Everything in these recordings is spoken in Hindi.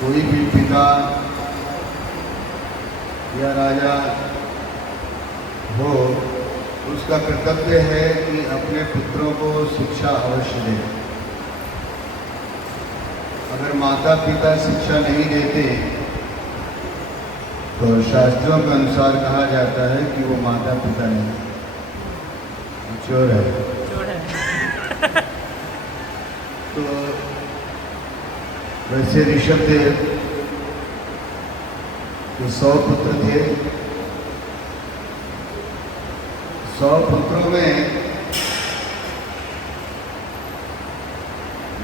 कोई भी पिता या राजा हो, उसका कर्तव्य है कि अपने पुत्रों को शिक्षा अवश्य दे। अगर माता पिता शिक्षा नहीं देते तो शास्त्रों के अनुसार कहा जाता है कि वो माता पिता नहीं, चोर है। तो वैसे ऋषभदेव के 100 पुत्र थे। 100 पुत्रों में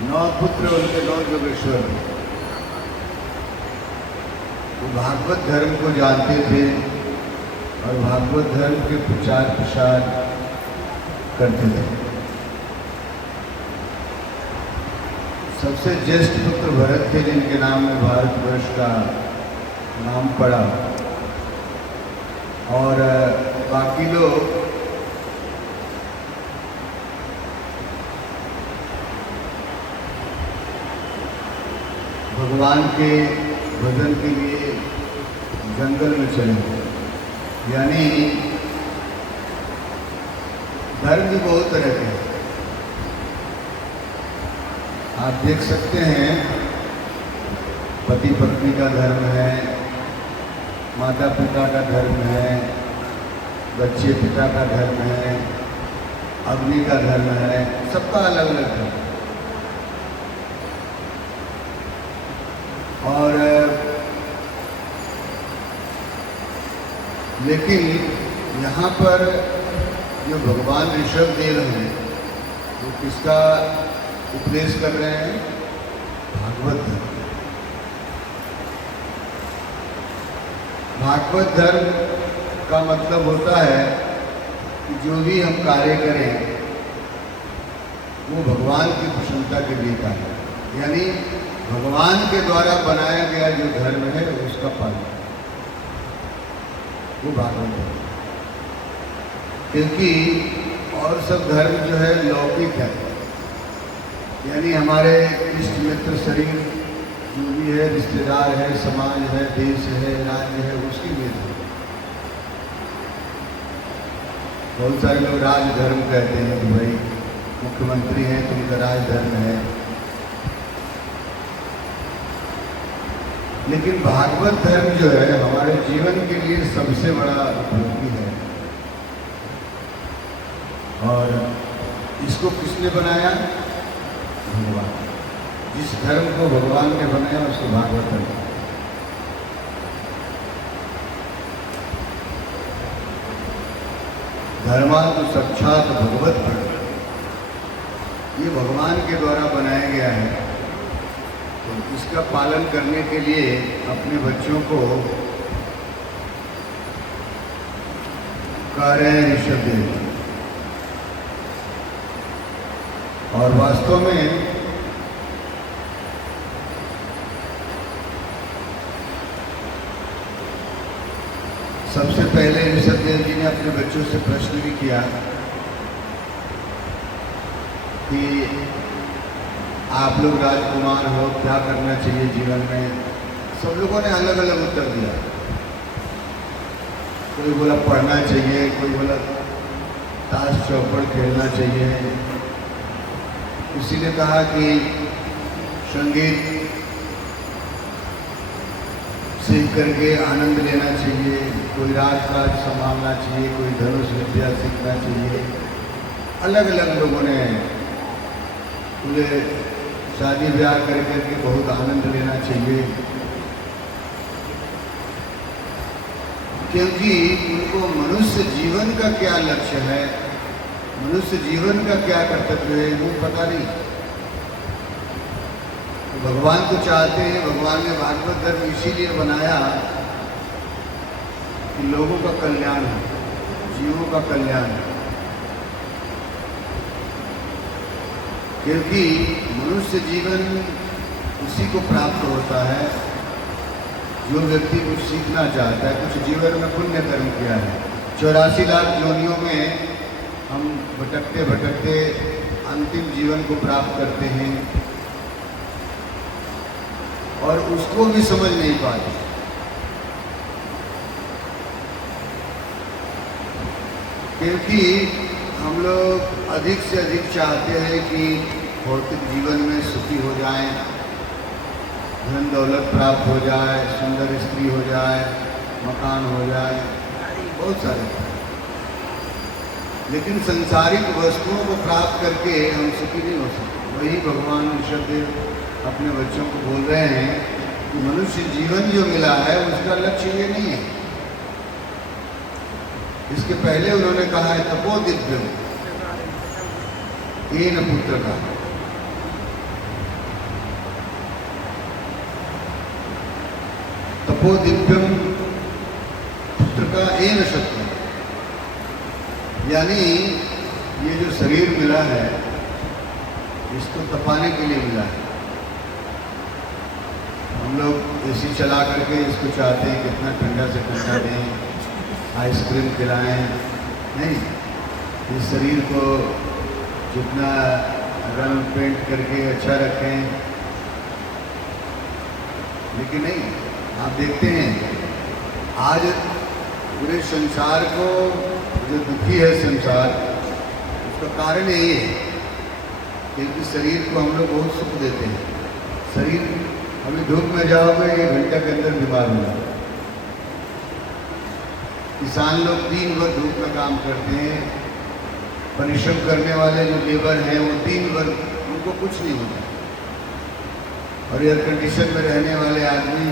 9 पुत्र उनके 9 योगेश्वर थे। वो भागवत धर्म को जानते थे और भागवत धर्म के प्रचार प्रसार करते थे। सबसे ज्येष्ठ पुत्र भरत थे, जिनके नाम में भारतवर्ष का नाम पड़ा, और बाकी लोग भगवान के भजन के लिए जंगल में चले गए। यानी धर्म भी बहुत तरह के हैं। आप देख सकते हैं, पति पत्नी का धर्म है, माता पिता का धर्म है, बच्चे पिता का धर्म है, अग्नि का धर्म है, सबका अलग अलग धर्म। और लेकिन यहाँ पर जो भगवान ऋषभदेव हैं, वो किसका उपदेश कर रहे हैं? भागवत धर्म। भागवत धर्म का मतलब होता है कि जो भी हम कार्य करें वो भगवान की प्रसन्नता के लिए कार्य, यानी भगवान के द्वारा बनाया गया जो धर्म है उसका पालन, वो भागवत धर्म। क्योंकि और सब धर्म जो है लौकिक है, यानी हमारे इष्ट मित्र शरीर जो भी है, रिश्तेदार है, समाज है, देश है, राज्य है, उसकी वेद है। बहुत सारे लोग राजधर्म कहते हैं कि भाई मुख्यमंत्री हैं तो उनका राजधर्म है, लेकिन भागवत धर्म जो है हमारे जीवन के लिए सबसे बड़ा उपयोगी है। और इसको किसने बनाया? भगवान। जिस धर्म को भगवान ने बनाया उसको भागवत धर्म। धर्मा तो साक्षात भगवत धर्म, ये भगवान के द्वारा बनाया गया है। तो इसका पालन करने के लिए अपने बच्चों को कह रहे हैं ऋषभदेव। और वास्तव में सबसे पहले ऋषभदेव जी ने अपने बच्चों से प्रश्न भी किया कि आप लोग राजकुमार हो, क्या करना चाहिए जीवन में? सब लोगों ने अलग अलग उत्तर दिया। कोई बोला पढ़ना चाहिए, कोई बोला ताश चौपड़ खेलना चाहिए, किसी ने कहा कि संगीत सीख करके आनंद लेना चाहिए, कोई राज संभालना चाहिए, कोई धनुष विद्या सीखना चाहिए। अलग अलग लोगों ने बोले शादी ब्याह कर करके बहुत आनंद लेना चाहिए, क्योंकि उनको मनुष्य जीवन का क्या लक्ष्य है, मनुष्य जीवन का क्या कर्तव्य है वो पता नहीं। तो भगवान को चाहते हैं, भगवान ने भागवत धर्म इसीलिए बनाया कि लोगों का कल्याण हो, जीवों का कल्याण हो। क्योंकि मनुष्य जीवन उसी को प्राप्त होता है जो व्यक्ति कुछ सीखना चाहता है, कुछ जीवन में पुण्य कर्म किया है। 84 लाख योनियों में हम भटकते भटकते अंतिम जीवन को प्राप्त करते हैं। और उसको भी समझ नहीं पाते। क्योंकि हम लोग अधिक से अधिक चाहते हैं कि भौतिक जीवन में सुखी हो जाएं, धन दौलत प्राप्त हो जाए, सुंदर स्त्री हो जाए, मकान हो जाए, बहुत सारे। लेकिन संसारिक वस्तुओं को प्राप्त करके हम सुखी नहीं हो सकते। वही भगवान ऋषभदेव अपने बच्चों को बोल रहे हैं कि मनुष्य जीवन जो मिला है उसका लक्ष्य ये नहीं है। इसके पहले उन्होंने कहा है तपोदिव्यम येन पुत्र का। तपोदिव्यम पुत्र का येन शक्ति, यानी ये जो शरीर मिला है इसको तपाने के लिए मिला है। हम लोग एसी चला करके इसको चाहते हैं कितना ठंडा से ठंडा दें, आइसक्रीम खिलाएं, नहीं, इस शरीर को जितना रंग पेंट करके अच्छा रखें, लेकिन नहीं। आप देखते हैं आज पूरे संसार को जो दुखी है संसार, उसका कारण यही है क्योंकि शरीर को हम लोग बहुत सुख देते हैं। शरीर अभी धूप में जाओगे 1 घंटे के अंदर बीमार हो जाओगे। किसान लोग दिन भर धूप में काम करते हैं, परिश्रम करने वाले जो लेबर हैं वो दिन भर, उनको कुछ नहीं होता। और एयर कंडीशन में रहने वाले आदमी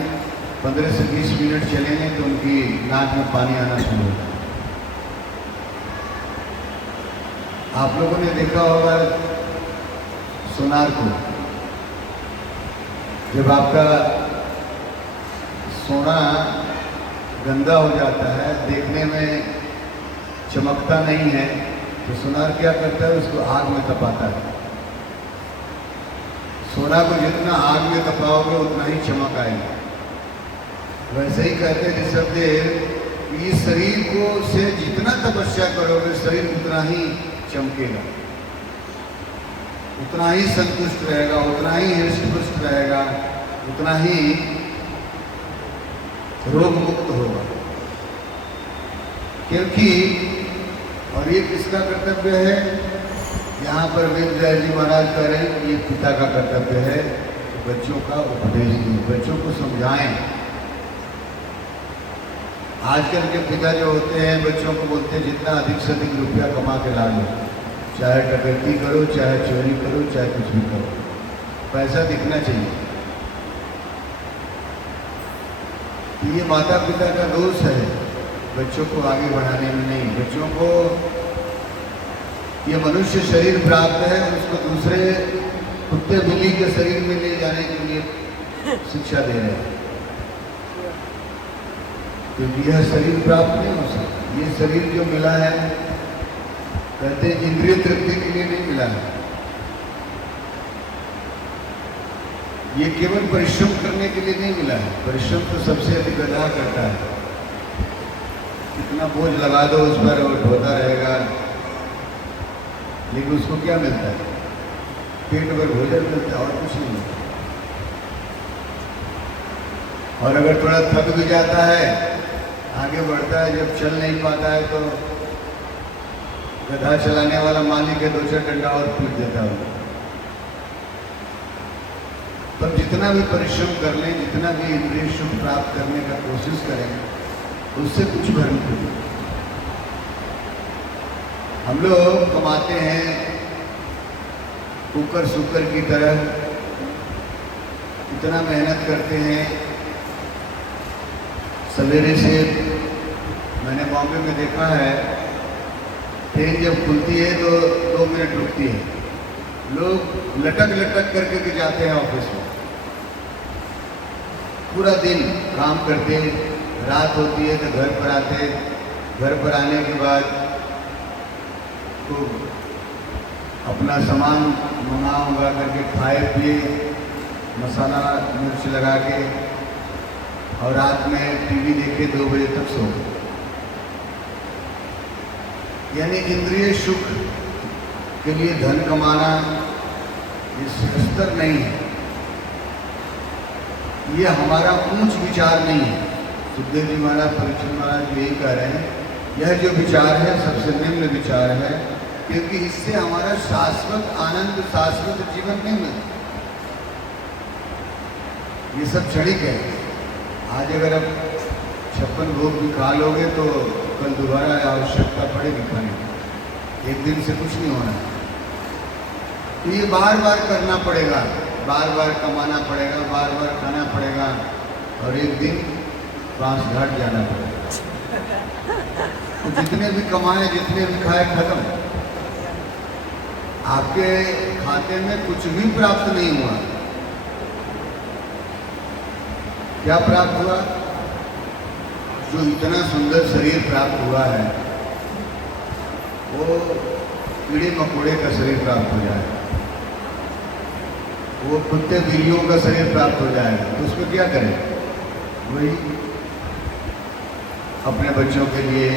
15 से 20 मिनट चलेंगे तो उनकी नाक में पानी आना शुरू होता है। आप लोगों ने देखा होगा सोनार को, जब आपका सोना गंदा हो जाता है, देखने में चमकता नहीं है, तो सोनार क्या करता है, उसको आग में तपाता है। सोना को जितना आग में तपाओगे उतना ही चमक आएगी। वैसे ही कहते हैं ऋषभदेव, इस शरीर को से जितना तपस्या करोगे शरीर उतना ही चमकेगा, उतना ही संतुष्ट रहेगा, उतना ही हृष्ट-पुष्ट रहेगा, उतना ही रोग मुक्त होगा। क्योंकि और ये किसका कर्तव्य है, यहाँ पर वेदव्यास जी महाराज कह रहे हैं कि ये पिता का कर्तव्य है, बच्चों का उपदेश दें, बच्चों को समझाएं। आजकल के पिता जो होते हैं बच्चों को बोलते हैं जितना अधिक से अधिक रुपया कमा के ला लो, चाहे डकैती करो, चाहे चोरी करो, चाहे कुछ भी करो, पैसा दिखना चाहिए। तो ये माता पिता का दोष है बच्चों को आगे बढ़ाने में नहीं। बच्चों को ये मनुष्य शरीर प्राप्त है, उसको दूसरे कुत्ते बिल्ली के शरीर में ले जाने के लिए शिक्षा दे रहे हैं, क्योंकि यह शरीर प्राप्त नहीं हो सकता। ये शरीर जो मिला है, कहते हैं इंद्रिय तृप्ति के लिए नहीं मिला है, ये केवल परिश्रम करने के लिए नहीं मिला है। परिश्रम तो सबसे अधिक गधा करता है, कितना बोझ लगा दो उस पर और ढोता रहेगा, लेकिन उसको क्या मिलता है, पेट भर भोजन मिलता है और कुछ नहीं मिलता। और अगर थोड़ा थक भी जाता है, आगे बढ़ता है, जब चल नहीं पाता है तो गधा चलाने वाला मालिक है 2-4 डंडा और पीट देता है। तब जितना भी परिश्रम कर लें, जितना भी इंद्रिय सुख प्राप्त करने का कोशिश करें, उससे कुछ भर नहीं। हम लोग कमाते हैं कुकर सुकर की तरह, इतना मेहनत करते हैं। सवेरे से मैंने बॉम्बे में देखा है, ट्रेन जब खुलती है तो 2 मिनट रुकती है, लोग लटक लटक करके के जाते हैं ऑफिस में, पूरा दिन काम करते, रात होती है तो घर पर आते, घर पर आने के बाद तो अपना सामान मंगा करके खाए पिए, मसाला मिर्च लगा के, और रात में टीवी देखे 2 बजे तक सो। यानी इंद्रिय सुख के लिए धन कमाना ये स्तर नहीं है। ये हमारा ऊंच विचार नहीं है। सुखदेव जी महाराज, परीक्षित महाराज यही कह रहे हैं, यह जो विचार है सबसे निम्न विचार है, क्योंकि इससे हमारा शाश्वत आनंद, शाश्वत जीवन नहीं मिलता। ये सब क्षणिक है। आज अगर आप 56 भोग भी खा लोगे तो कल दोबारा आवश्यकता पड़ेगी खाने की। एक दिन से कुछ नहीं होना। तो ये बार बार करना पड़ेगा, बार बार कमाना पड़ेगा, बार बार खाना पड़ेगा, और एक दिन पांच घाट जाना पड़ेगा। तो जितने भी कमाए, जितने भी खाए, खत्म। आपके खाते में कुछ भी प्राप्त नहीं हुआ। क्या प्राप्त हुआ? जो इतना सुंदर शरीर प्राप्त हुआ है वो कीड़े मकोड़े का शरीर प्राप्त हो जाएगा, वो कुत्ते बिल्लियों का शरीर प्राप्त हो जाएगा। तो उसमें क्या करें? वही अपने बच्चों के लिए,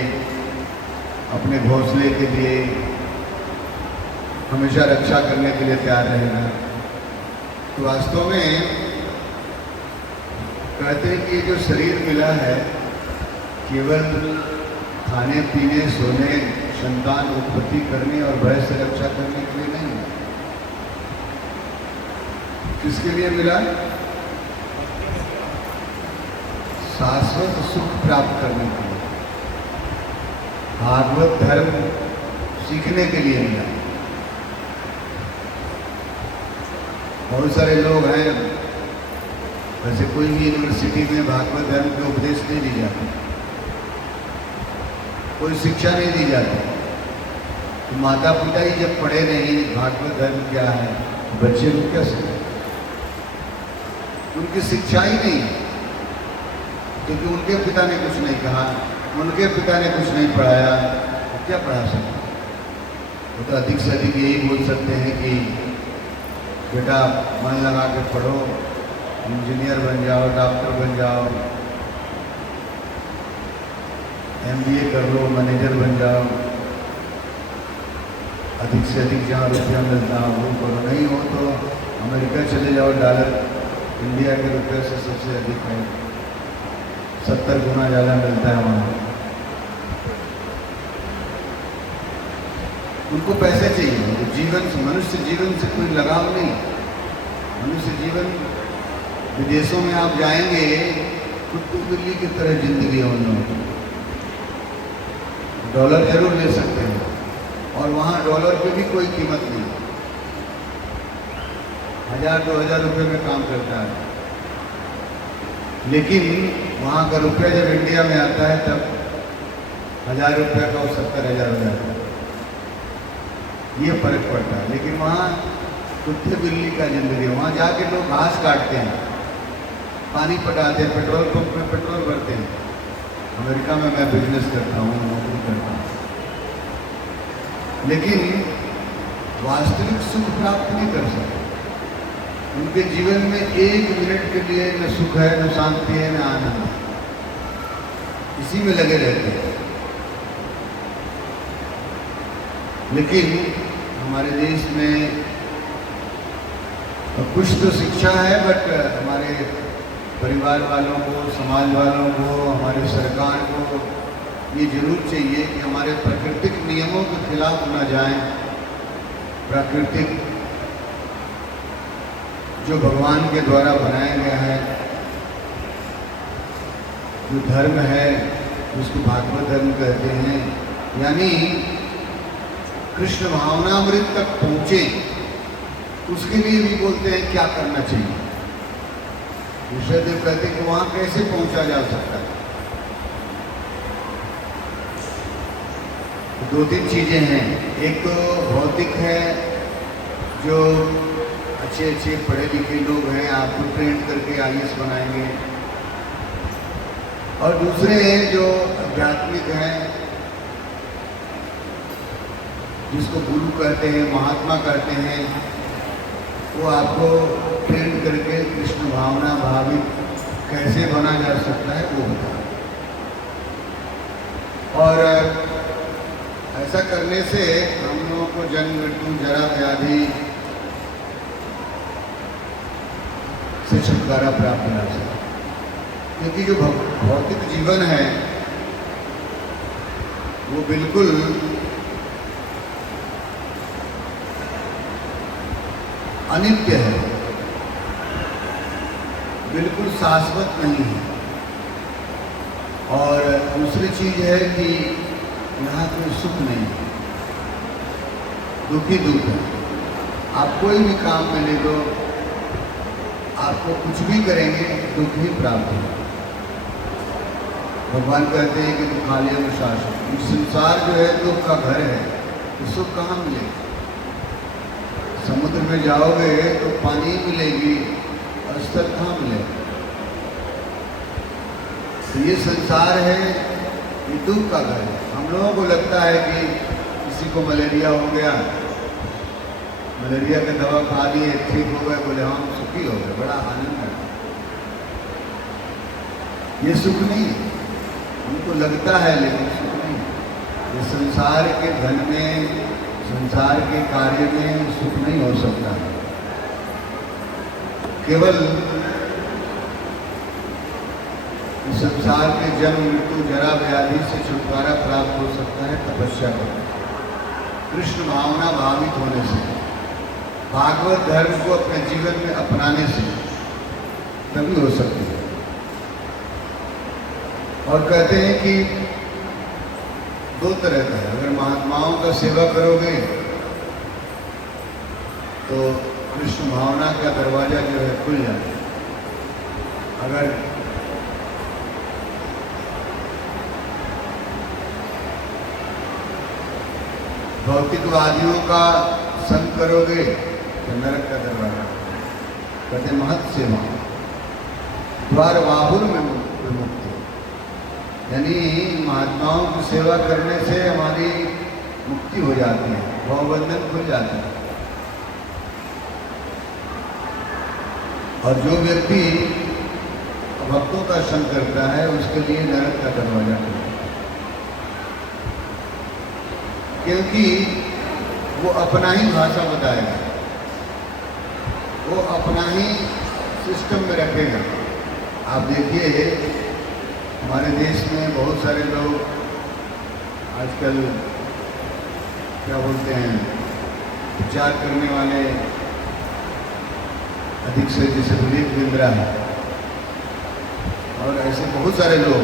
अपने घोंसले के लिए हमेशा रक्षा करने के लिए तैयार रहेगा। तो वास्तव में कहते हैं कि ये जो शरीर मिला है केवल खाने पीने, सोने, संतान उत्पत्ति करने और भय से रक्षा करने के लिए नहीं है। किसके लिए मिला? शाश्वत सुख प्राप्त करने के लिए, भागवत धर्म सीखने के लिए मिला। बहुत सारे लोग हैं, वैसे कोई भी यूनिवर्सिटी में भागवत धर्म के उपदेश नहीं दी जाती, कोई शिक्षा नहीं दी जाती। तो माता पिता ही जब पढ़े नहीं भागवत धर्म क्या है, बच्चे लोग क्या सीखें? उनकी शिक्षा ही नहीं, क्योंकि उनके पिता ने कुछ नहीं कहा, उनके पिता ने कुछ नहीं पढ़ाया, तो क्या पढ़ा सकते? वो तो अधिक से अधिक यही बोल सकते हैं कि बेटा मन लगा के पढ़ो, इंजीनियर बन जाओ, डॉक्टर बन जाओ, MBA कर लो, मैनेजर बन जाओ, अधिक से अधिक जहाँ रुपया मिलता हो वो करो। नहीं हो तो अमेरिका चले जाओ, डॉलर इंडिया के रुपये से सबसे अधिक है, 70 गुना ज़्यादा मिलता है वहाँ। उनको पैसे चाहिए, जीवन से, मनुष्य जीवन से कोई लगाव नहीं। मनुष्य जीवन, विदेशों में आप जाएंगे कुत्ते बिल्ली की तरह जिंदगी है उन लोगों की। डॉलर जरूर ले सकते हैं, और वहाँ डॉलर पे भी कोई कीमत नहीं, 1000-2000 रुपये में काम करता है। लेकिन वहाँ का रुपया जब इंडिया में आता है तब 1000 रुपये का 70,000 हो जाता है। ये फर्क पड़ता है। लेकिन वहाँ कुत्ते बिल्ली का जिंदगी है। वहाँ जाके लोग घास काटते हैं, पानी पटाते हैं, पेट्रोल पंप में पेट्रोल भरते हैं। अमेरिका में मैं बिजनेस करता हूँ, नौकरी करता हूँ, लेकिन वास्तविक सुख प्राप्त नहीं कर सकते। उनके जीवन में एक मिनट के लिए न सुख है, न शांति है, न आनंद है, इसी में लगे रहते हैं। लेकिन हमारे देश में कुछ तो शिक्षा है, बट हमारे परिवार वालों को, समाज वालों को, हमारे सरकार को ये जरूर चाहिए कि हमारे प्राकृतिक नियमों के खिलाफ न जाएं। प्राकृतिक जो भगवान के द्वारा बनाया गया है, जो धर्म है, उसको भागवत धर्म कहते हैं, यानी कृष्ण भावनामृत तक पहुँचे, उसके लिए भी बोलते हैं क्या करना चाहिए। ऋषिदेव कहते हैं कि वहाँ कैसे पहुँचा जा सकता है। तो 2-3 चीज़ें हैं। एक तो भौतिक है, जो अच्छे पढ़े लिखे लोग हैं आपको ट्रेन करके IAS बनाएंगे, और दूसरे हैं जो आध्यात्मिक हैं, जिसको गुरु कहते हैं, महात्मा कहते हैं, वो आपको ट्रेन करके कृष्ण भावना भावित कैसे बना जा सकता है वो बताए। और ऐसा करने से हम लोगों को जन्म, मृत्यु, जरा, व्याधि से छुटकारा प्राप्त हो सके। क्योंकि जो भौतिक जीवन है वो बिल्कुल अनित्य है, बिल्कुल शाश्वत नहीं है। और दूसरी चीज है कि यहाँ कोई सुख नहीं है, दुख ही दुख है। आप कोई भी काम में ले लो, आपको कुछ भी करेंगे दुख ही प्राप्त होगा। भगवान कहते हैं कि दुखालय अनुशासन, संसार जो है दुख का घर है, तो सुख कहाँ मिलेगा? समुद्र में जाओगे तो पानी मिलेगी और स्थल कहाँ मिलेगा? तो ये संसार है, ये दुख का घर है। हम लोगों को लगता है कि किसी को मलेरिया हो गया, मलेरिया की दवा खा लिए, ठीक हो गए, बोले हम सुखी हो गए, बड़ा आनंद है। ये सुख नहीं है, उनको लगता है लेकिन सुख नहीं है। ये संसार के धन में, संसार के कार्य में सुख नहीं हो सकता। केवल संसार के जन्म मृत्यु जरा व्याधि से छुटकारा प्राप्त हो सकता है तपस्या कर, कृष्ण भावना भावित होने से, भागवत धर्म को अपने जीवन में अपनाने से तभी हो सकती है। और कहते हैं कि दो तरह का है, अगर महात्माओं का सेवा करोगे तो कृष्ण भावना का दरवाजा जो है खुल जाता है। अगर भौतिकवादियों का संग करोगे तो नरक का दरवाजा, कहते महत् सेवा द्वार बाहुर में मुक्ति। यानी महात्माओं की सेवा करने से हमारी मुक्ति हो जाती है, भवबंधन खुल जाता है। और जो व्यक्ति भक्तों का संग करता है उसके लिए नरक का दरवाजा खुलता है, क्योंकि वो अपना ही भाषा बताएगा, वो अपना ही सिस्टम में रखेगा। आप देखिए हमारे देश में बहुत सारे लोग आजकल क्या बोलते हैं, प्रचार करने वाले अधिक से जैसे विवेक बिंद्रा है और ऐसे बहुत सारे लोग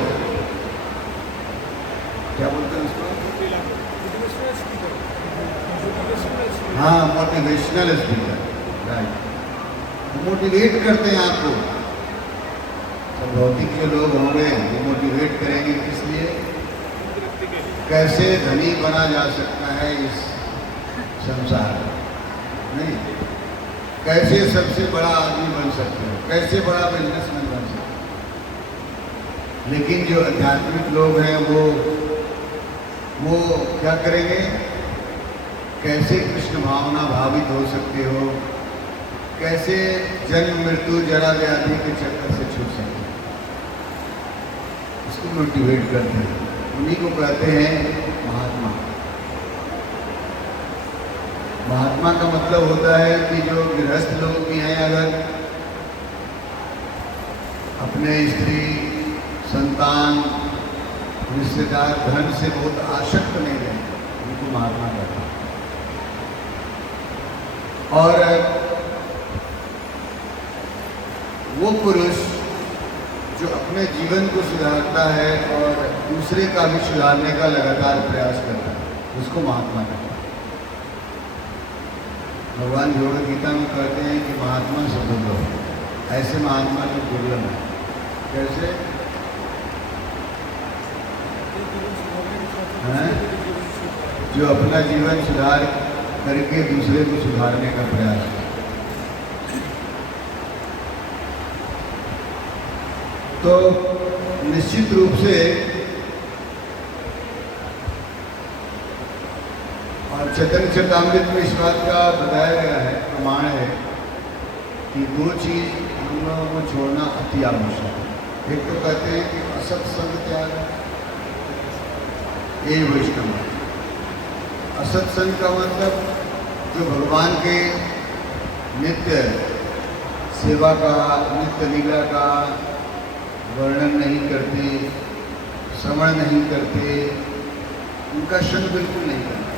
क्या बोलते हैं उसको, हाँ मोटिवेशनल स्पीकर, राइट, मोटिवेट करते हैं आपको। तो भौतिक जो लोग होंगे वो मोटिवेट करेंगे, किस लिए? कैसे धनी बना जा सकता है इस संसार में, नहीं, कैसे सबसे बड़ा आदमी बन सकते हो, कैसे बड़ा बिजनेसमैन बन सकते हो। लेकिन जो आध्यात्मिक लोग हैं वो क्या करेंगे? कैसे कृष्ण भावना भावित हो सकते हो, कैसे जन्म मृत्यु जरा व्याधि के चक्कर से छूट सकते हो, इसको मोटिवेट करते हैं। उन्हीं को कहते हैं महात्मा। महात्मा का मतलब होता है कि जो गृहस्थ लोग भी हैं, अगर अपने स्त्री, संतान, रिश्तेदार, धन से बहुत आसक्त नहीं रहे, उनको महात्मा कहते हैं। और वो पुरुष जो अपने जीवन को सुधारता है और दूसरे का भी सुधारने का लगातार प्रयास करता है, उसको महात्मा कहते हैं। भगवान योग गीता में कहते हैं कि महात्मा से दुर्लभ, ऐसे महात्मा जो दुर्लभ है। कैसे? जो अपना जीवन सुधार करके दूसरे को सुधारने का प्रयास है। तो निश्चित रूप से और चैतन्य चरितामृत में इस बात का बताया गया है, प्रमाण है कि दो चीज हम लोगों को छोड़ना अति आवश्यक है। एक तो कहते हैं कि असत संग त्याग, ये वैष्णव। असत संग का मतलब जो भगवान के नित्य सेवा का, नित्य लीला का वर्णन नहीं करते, श्रवण नहीं करते, उनका संग बिल्कुल नहीं करते।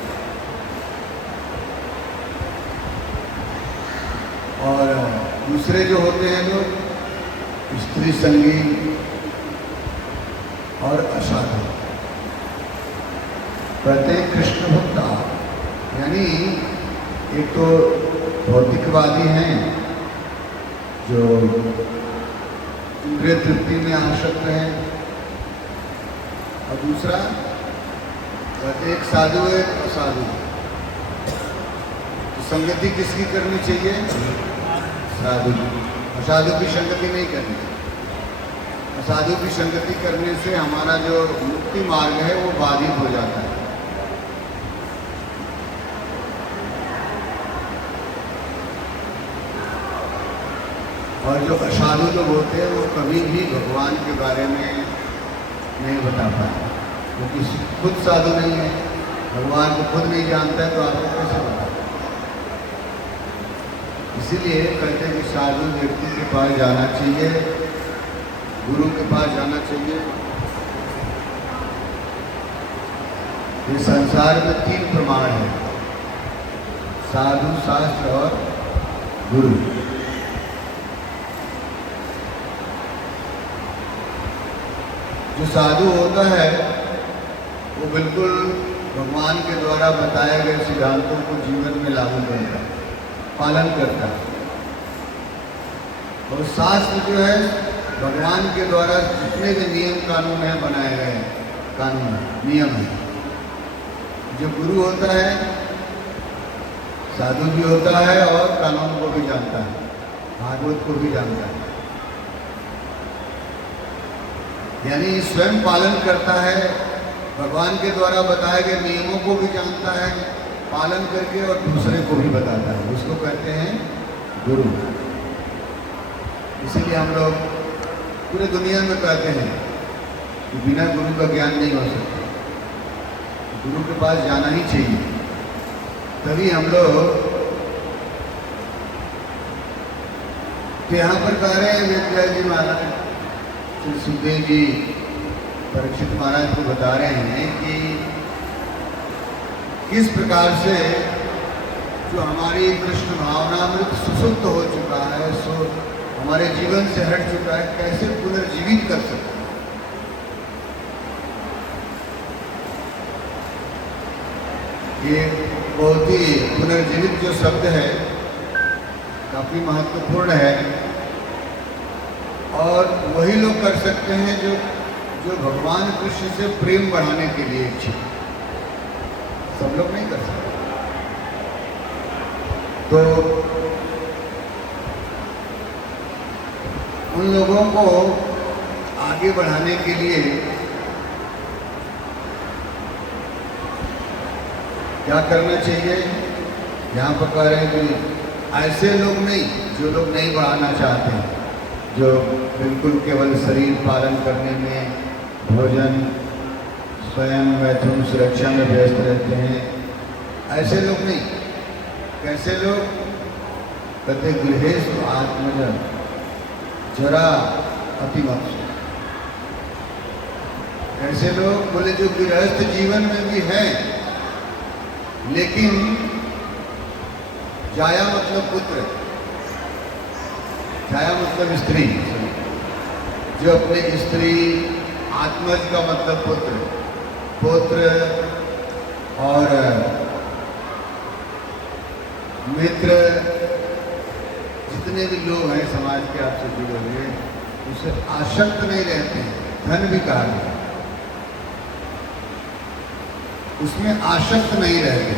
और दूसरे जो होते हैं लोग स्त्री संगी और असाधु, कहते हैं कृष्ण भक्त, यानी एक तो भौतिकवादी हैं जो इंद्रिय तृप्ति में आसक्त हैं, और दूसरा कहते एक साधु है, एक असाधु। तो संगति किसकी करनी चाहिए? साधु। असाधु की संगति नहीं करनी। असाधु की संगति करने से हमारा जो मुक्ति मार्ग है वो बाधित हो जाता है। और जो असाधु लोग होते हैं वो कभी भी भगवान के बारे में नहीं बता पाते, क्योंकि खुद साधु नहीं है, भगवान को खुद नहीं जानता है, तो आपको कैसे बता? इसीलिए कहते हैं कि साधु व्यक्ति के पास जाना चाहिए, गुरु के पास जाना चाहिए। ये संसार में 3 प्रमाण है, साधु, शास्त्र और गुरु। जो साधु होता है वो बिल्कुल भगवान के द्वारा बताए गए सिद्धांतों को जीवन में लागू करता है, पालन करता है। और शास्त्र जो है भगवान के द्वारा जितने भी नियम कानून हैं बनाए गए कानून नियम है। जो गुरु होता है साधु भी होता है और कानून को भी जानता है, भागवत को भी जानता है, यानी स्वयं पालन करता है, भगवान के द्वारा बताए गए नियमों को भी जानता है, पालन करके और दूसरे को भी बताता है, उसको कहते हैं गुरु। इसीलिए हम लोग पूरे दुनिया में कहते हैं कि बिना गुरु का ज्ञान नहीं हो सकता, गुरु के पास जाना ही चाहिए, तभी हम लोग। तो यहाँ पर कह रहे हैं वेद जी महाराज, सुखदेव जी परीक्षित महाराज को बता रहे हैं कि किस प्रकार से जो हमारी कृष्ण भावनामृत सुसुप्त हो चुका है, सो हमारे जीवन से हट चुका है, कैसे पुनर्जीवित कर सकते हैं। ये बहुत ही पुनर्जीवित जो शब्द है काफी महत्वपूर्ण है, और वही लोग कर सकते हैं जो भगवान कृष्ण से प्रेम बढ़ाने के लिए इच्छुक, सब लोग नहीं कर सकते। तो उन लोगों को आगे बढ़ाने के लिए क्या करना चाहिए? यहाँ पर कह रहे हैं कि ऐसे लोग नहीं, जो लोग नहीं बढ़ाना चाहते, जो बिल्कुल केवल शरीर पालन करने में, भोजन, स्वयं मैथुन सुरक्षा में व्यस्त रहते हैं, ऐसे लोग नहीं। कैसे लोग? कहते गृहेषु आत्मज जरा अतिमत्सु। ऐसे लोग बोले जो गृहस्थ जीवन में भी हैं, लेकिन जाया मतलब पुत्र, जाया मतलब स्त्री, जो अपने स्त्री, आत्मज का मतलब पुत्र, पुत्र और मित्र, जितने भी लोग हैं समाज के आपसे जुड़े हुए, उससे आसक्त नहीं रहते हैं। धन भी कहा गया, उसमें आसक्त नहीं रहते।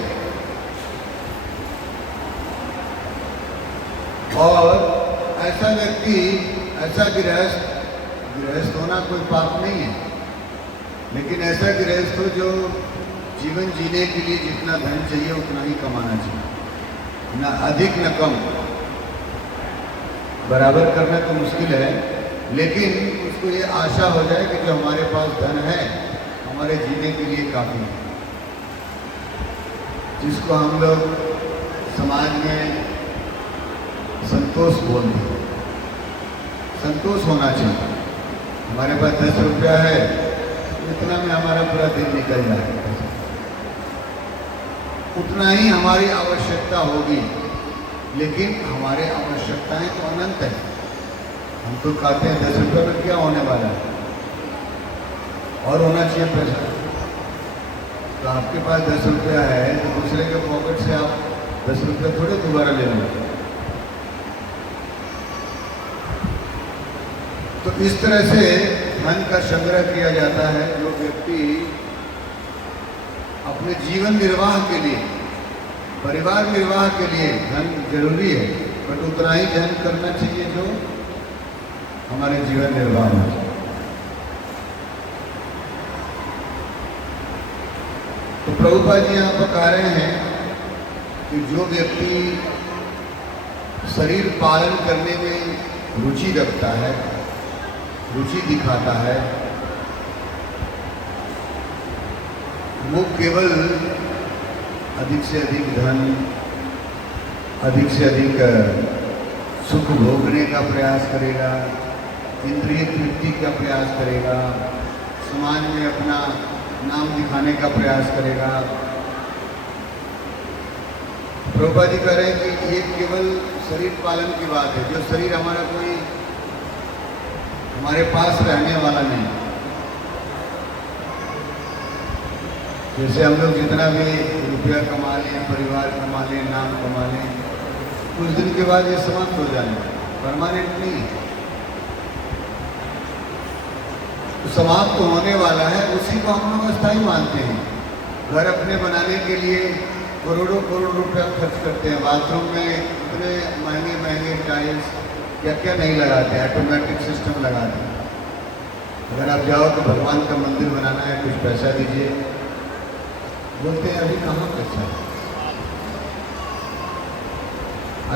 और ऐसा व्यक्ति, ऐसा गृहस्थ होना कोई पाप नहीं है, लेकिन ऐसा गृहस्थ हो जो जीवन जीने के लिए जितना धन चाहिए उतना ही कमाना चाहिए, ना अधिक न कम। बराबर करना तो मुश्किल है, लेकिन उसको ये आशा हो जाए कि जो हमारे पास धन है हमारे जीने के लिए काफ़ी है, जिसको हम लोग समाज में संतोष बोलते हैं। संतोष होना चाहिए। हमारे पास 10 रुपया है, इतना में हमारा पूरा दिन निकल जाएगा, उतना ही हमारी आवश्यकता होगी। लेकिन हमारे आवश्यकताएं तो अनंत है। हम तो कहते हैं 10 रुपये में क्या होने वाला है, और होना चाहिए पैसा। तो आपके पास 10 रुपया है तो दूसरे के पॉकेट से आप 10 रुपये थोड़े दोबारा ले लेंगे। तो इस तरह से धन का संग्रह किया जाता है। जो व्यक्ति अपने जीवन निर्वाह के लिए, परिवार निर्वाह के लिए धन जरूरी है, बट उतना ही धन करना चाहिए जो हमारे जीवन निर्वाह में। तो प्रभुपाद जी यहाँ बता रहे हैं कि जो व्यक्ति शरीर पालन करने में रुचि रखता है, रुचि दिखाता है, वो केवल अधिक से अधिक धन, अधिक से अधिक सुख भोगने का प्रयास करेगा, इंद्रिय तृप्ति का प्रयास करेगा, समाज में अपना नाम दिखाने का प्रयास करेगा। प्रभुपाद जी कह रहे हैं कि ये केवल शरीर पालन की बात है। जो शरीर हमारा कोई हमारे पास रहने वाला नहीं। जैसे हम लोग जितना भी रुपया कमा लें, परिवार कमा लें, नाम कमा लें, कुछ दिन के बाद ये समाप्त हो जाएगा, परमानेंट नहीं। तो समाप्त तो होने वाला है, उसी को हम लोग अस्थायी मानते हैं। घर अपने बनाने के लिए करोड़ों करोड़ रुपया खर्च करते हैं, बाथरूम में इतने महंगे महंगे टाइल्स क्या क्या नहीं लगाते, ऑटोमेटिक सिस्टम लगाते हैं। अगर आप जाओ तो भगवान का मंदिर बनाना है, कुछ पैसा दीजिए, बोलते हैं अभी कहाँ पैसा है।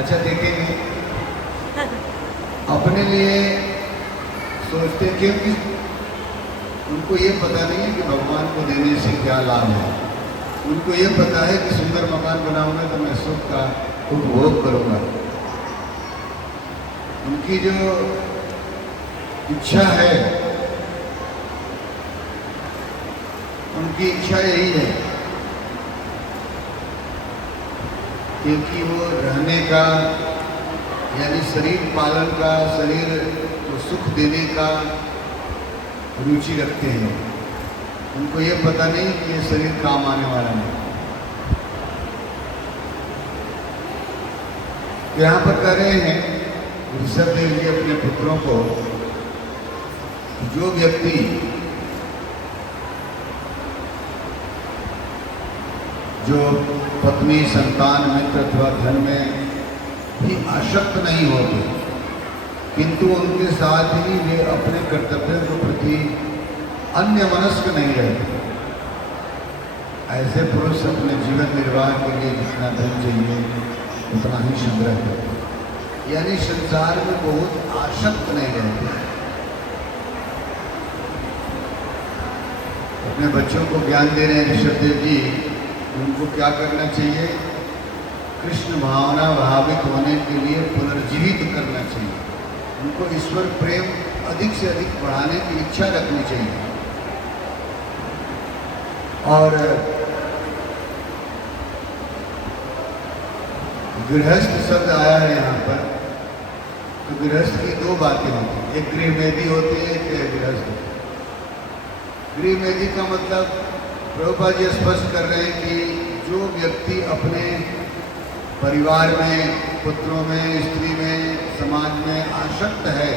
अच्छा देखेंगे, अपने लिए सोचते हैं, क्योंकि उनको ये पता नहीं है कि भगवान को देने से क्या लाभ है। उनको ये पता है कि सुंदर मकान बनाऊंगा तो मैं सुख का उपभोग करूंगा। उनकी जो इच्छा है, उनकी इच्छा यही है क्योंकि वो रहने का, यानी शरीर पालन का, शरीर को सुख देने का रुचि रखते हैं। उनको ये पता नहीं कि ये शरीर काम आने वाला नहीं। यहाँ पर कह रहे हैं ऋषभदेव जी अपने पुत्रों को, जो व्यक्ति जो पत्नी, संतान, मित्र अथवा धन में भी आसक्त नहीं होते, किंतु उनके साथ ही वे अपने कर्तव्य के प्रति अन्य मनस्क नहीं रहते, ऐसे पुरुष अपने जीवन निर्वाह के लिए जितना धन चाहिए उतना ही संग्रह करते, यानी संसार में बहुत आसक्त नहीं रहते। अपने बच्चों को ज्ञान दे रहे हैं ऋषभदेव जी, उनको क्या करना चाहिए? कृष्ण भावना भावित होने के लिए पुनर्जीवित करना चाहिए। उनको ईश्वर प्रेम अधिक से अधिक बढ़ाने की इच्छा रखनी चाहिए। और गृहस्थ शब्द आया है यहाँ पर, तो गृहस्थ की दो बातें होती हैं, एक गृहमेधी होती है, एक गृहस्थ। गृहमेधी का मतलब प्रभुपाद जी स्पष्ट कर रहे हैं कि जो व्यक्ति अपने परिवार में, पुत्रों में, स्त्री में, समाज में आसक्त है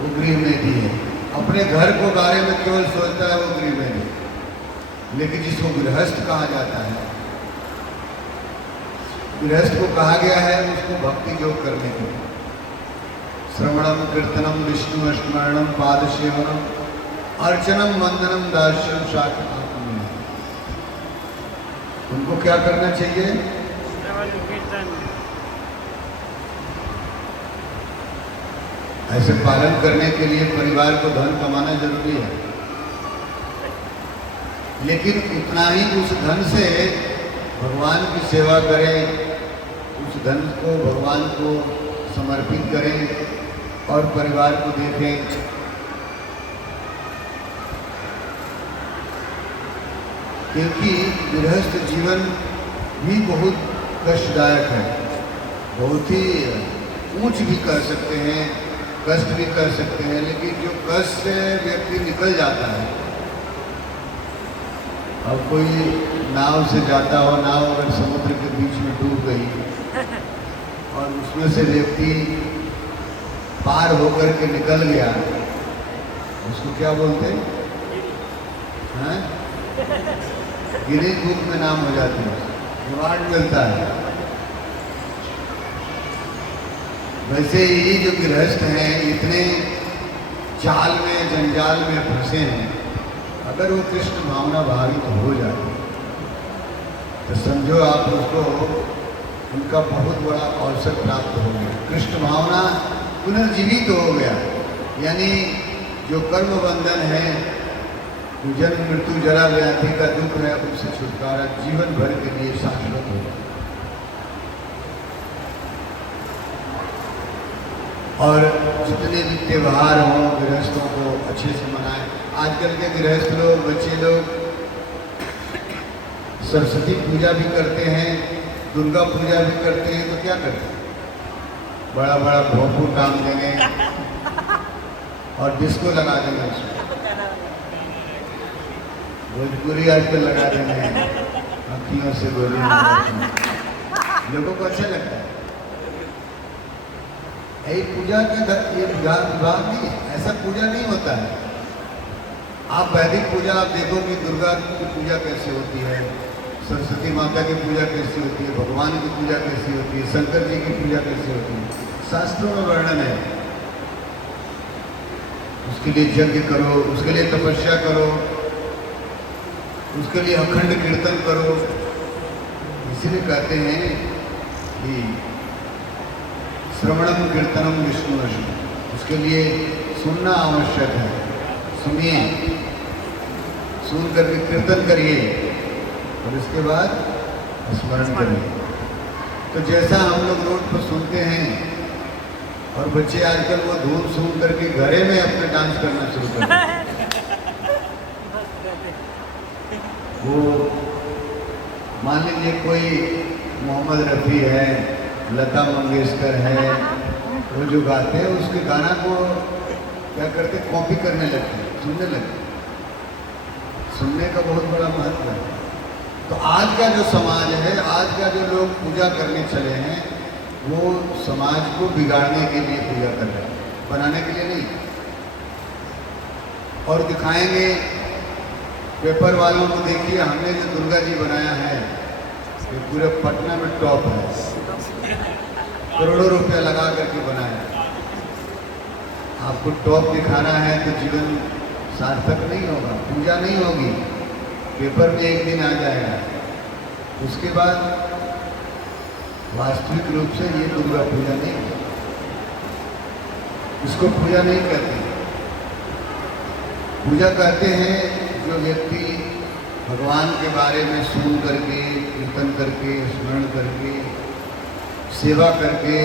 वो गृहमेधी है। अपने घर को बारे में केवल सोचता है वो गृहमेधी। लेकिन जिसको गृहस्थ कहा जाता है, गृहस्थ को कहा गया है उसको भक्ति योग करने के लिए, श्रवणम कीर्तनम विष्णु स्मरणम पाद सेवनम अर्चनम वंदनम दास्यम शाखा। उनको क्या करना चाहिए? ऐसे पालन करने के लिए परिवार को धन कमाना जरूरी है, लेकिन उतना ही उस धन से भगवान की सेवा करें, उस धन को भगवान को समर्पित करें, और परिवार को देखें, क्योंकि गृहस्थ जीवन भी बहुत कष्टदायक है, बहुत ही ऊंच भी कर सकते हैं, कष्ट भी कर सकते हैं, लेकिन जो कष्ट से व्यक्ति निकल जाता है, अब कोई नाव से जाता हो, नाव अगर समुद्र के बीच में डूब गई और उसमें से व्यक्ति पार होकर के निकल गया, उसको क्या बोलते हैं? गिनीज बुक में नाम हो जाते हैं, अवार्ड मिलता है। वैसे ये जो गृहस्थ हैं इतने जाल में, जंजाल में फंसे हैं, अगर वो कृष्ण भावना भावित हो जाए तो समझो आप उसको, उनका बहुत बड़ा अवसर प्राप्त हो गया, कृष्ण भावना पुनर्जीवित हो गया। यानी जो कर्म बंधन है, जो जन्म मृत्यु जरा व्याधि का दुख है, उससे छुटकारा जीवन भर के लिए शाश्वत हो। और जितने भी त्यौहार हों गृहस्थों को अच्छे से मनाएं। आजकल के गृहस्थ लोग, बच्चे लोग सरस्वती पूजा भी करते हैं, दुर्गा पूजा भी करते हैं, तो क्या करते हैं? बड़ा बड़ा भोंपू टांग देंगे और डिस्को लगा देंगे उसमें, भोजपुरी आजकल लगा देंगे, अखियों से गोली, लोगों को अच्छा लगता है। यही पूजा के ये विभाग नहीं, ऐसा पूजा नहीं होता है। आप वैदिक पूजा आप देखो कि दुर्गा की पूजा कैसे होती है, सरस्वती माता की पूजा कैसी होती है, भगवान की पूजा कैसी होती है, शंकर जी की पूजा कैसी होती है, शास्त्रों में वर्णन है। उसके लिए यज्ञ करो, उसके लिए तपस्या करो, उसके लिए अखंड कीर्तन करो। इसलिए कहते हैं कि श्रवणम कीर्तनम विष्णु विष्णु, उसके लिए सुनना आवश्यक है। सुनिए, सुन करके कीर्तन करिए और इसके बाद स्मरण करिए। तो जैसा हम लोग रोड पर सुनते हैं, और बच्चे आजकल वो धूम सुन करके घरे में अपने डांस करना शुरू कर देते। वो मान लीजिए कोई मोहम्मद रफ़ी है, लता मंगेशकर है, वो जो गाते हैं उसके गाना को क्या करते, कॉपी करने लगते हैं, सुनने लगते। सुनने का बहुत बड़ा महत्व है। तो आज का जो समाज है, आज का जो लोग पूजा करने चले हैं, वो समाज को बिगाड़ने के लिए पूजा कर रहे हैं, बनाने के लिए नहीं। और दिखाएंगे पेपर वालों को, देखिए हमने जो दुर्गा जी बनाया है ये पूरे पटना में टॉप है, करोड़ों रुपया लगा करके बनाया। आपको टॉप दिखाना है तो जीवन सार्थक नहीं होगा, पूजा नहीं होगी, पेपर में एक दिन आ जाएगा। उसके बाद वास्तविक रूप से ये दुर्गा पूजा नहीं है, इसको पूजा नहीं कहते। पूजा कहते हैं जो व्यक्ति भगवान के बारे में सुन करके, कीर्तन करके, स्मरण करके, सेवा करके,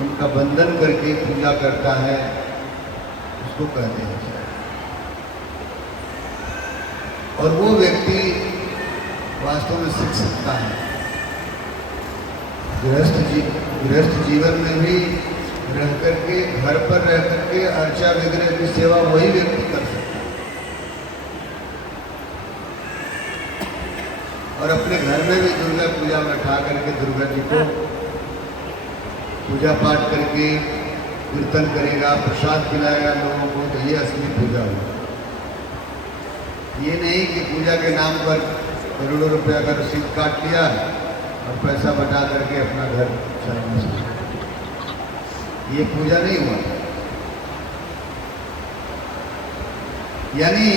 उनका बंधन करके पूजा करता है, उसको कहते हैं। और वो व्यक्ति वास्तव में सीख सकता है। गृहस्थ जीवन में भी रह करके, घर पर रह करके अर्चा विग्रह की सेवा वही व्यक्ति कर सकता है। और अपने घर में भी दुर्गा पूजा बैठा करके दुर्गा जी को पूजा पाठ करके कीर्तन करेगा, प्रसाद खिलाएगा लोगों को, तो ये असली पूजा होगी। ये नहीं कि पूजा के नाम पर करोड़ों रुपया का रसीद काट लिया और पैसा बटा करके अपना घर चलाना शुरू, ये पूजा नहीं हुआ। यानी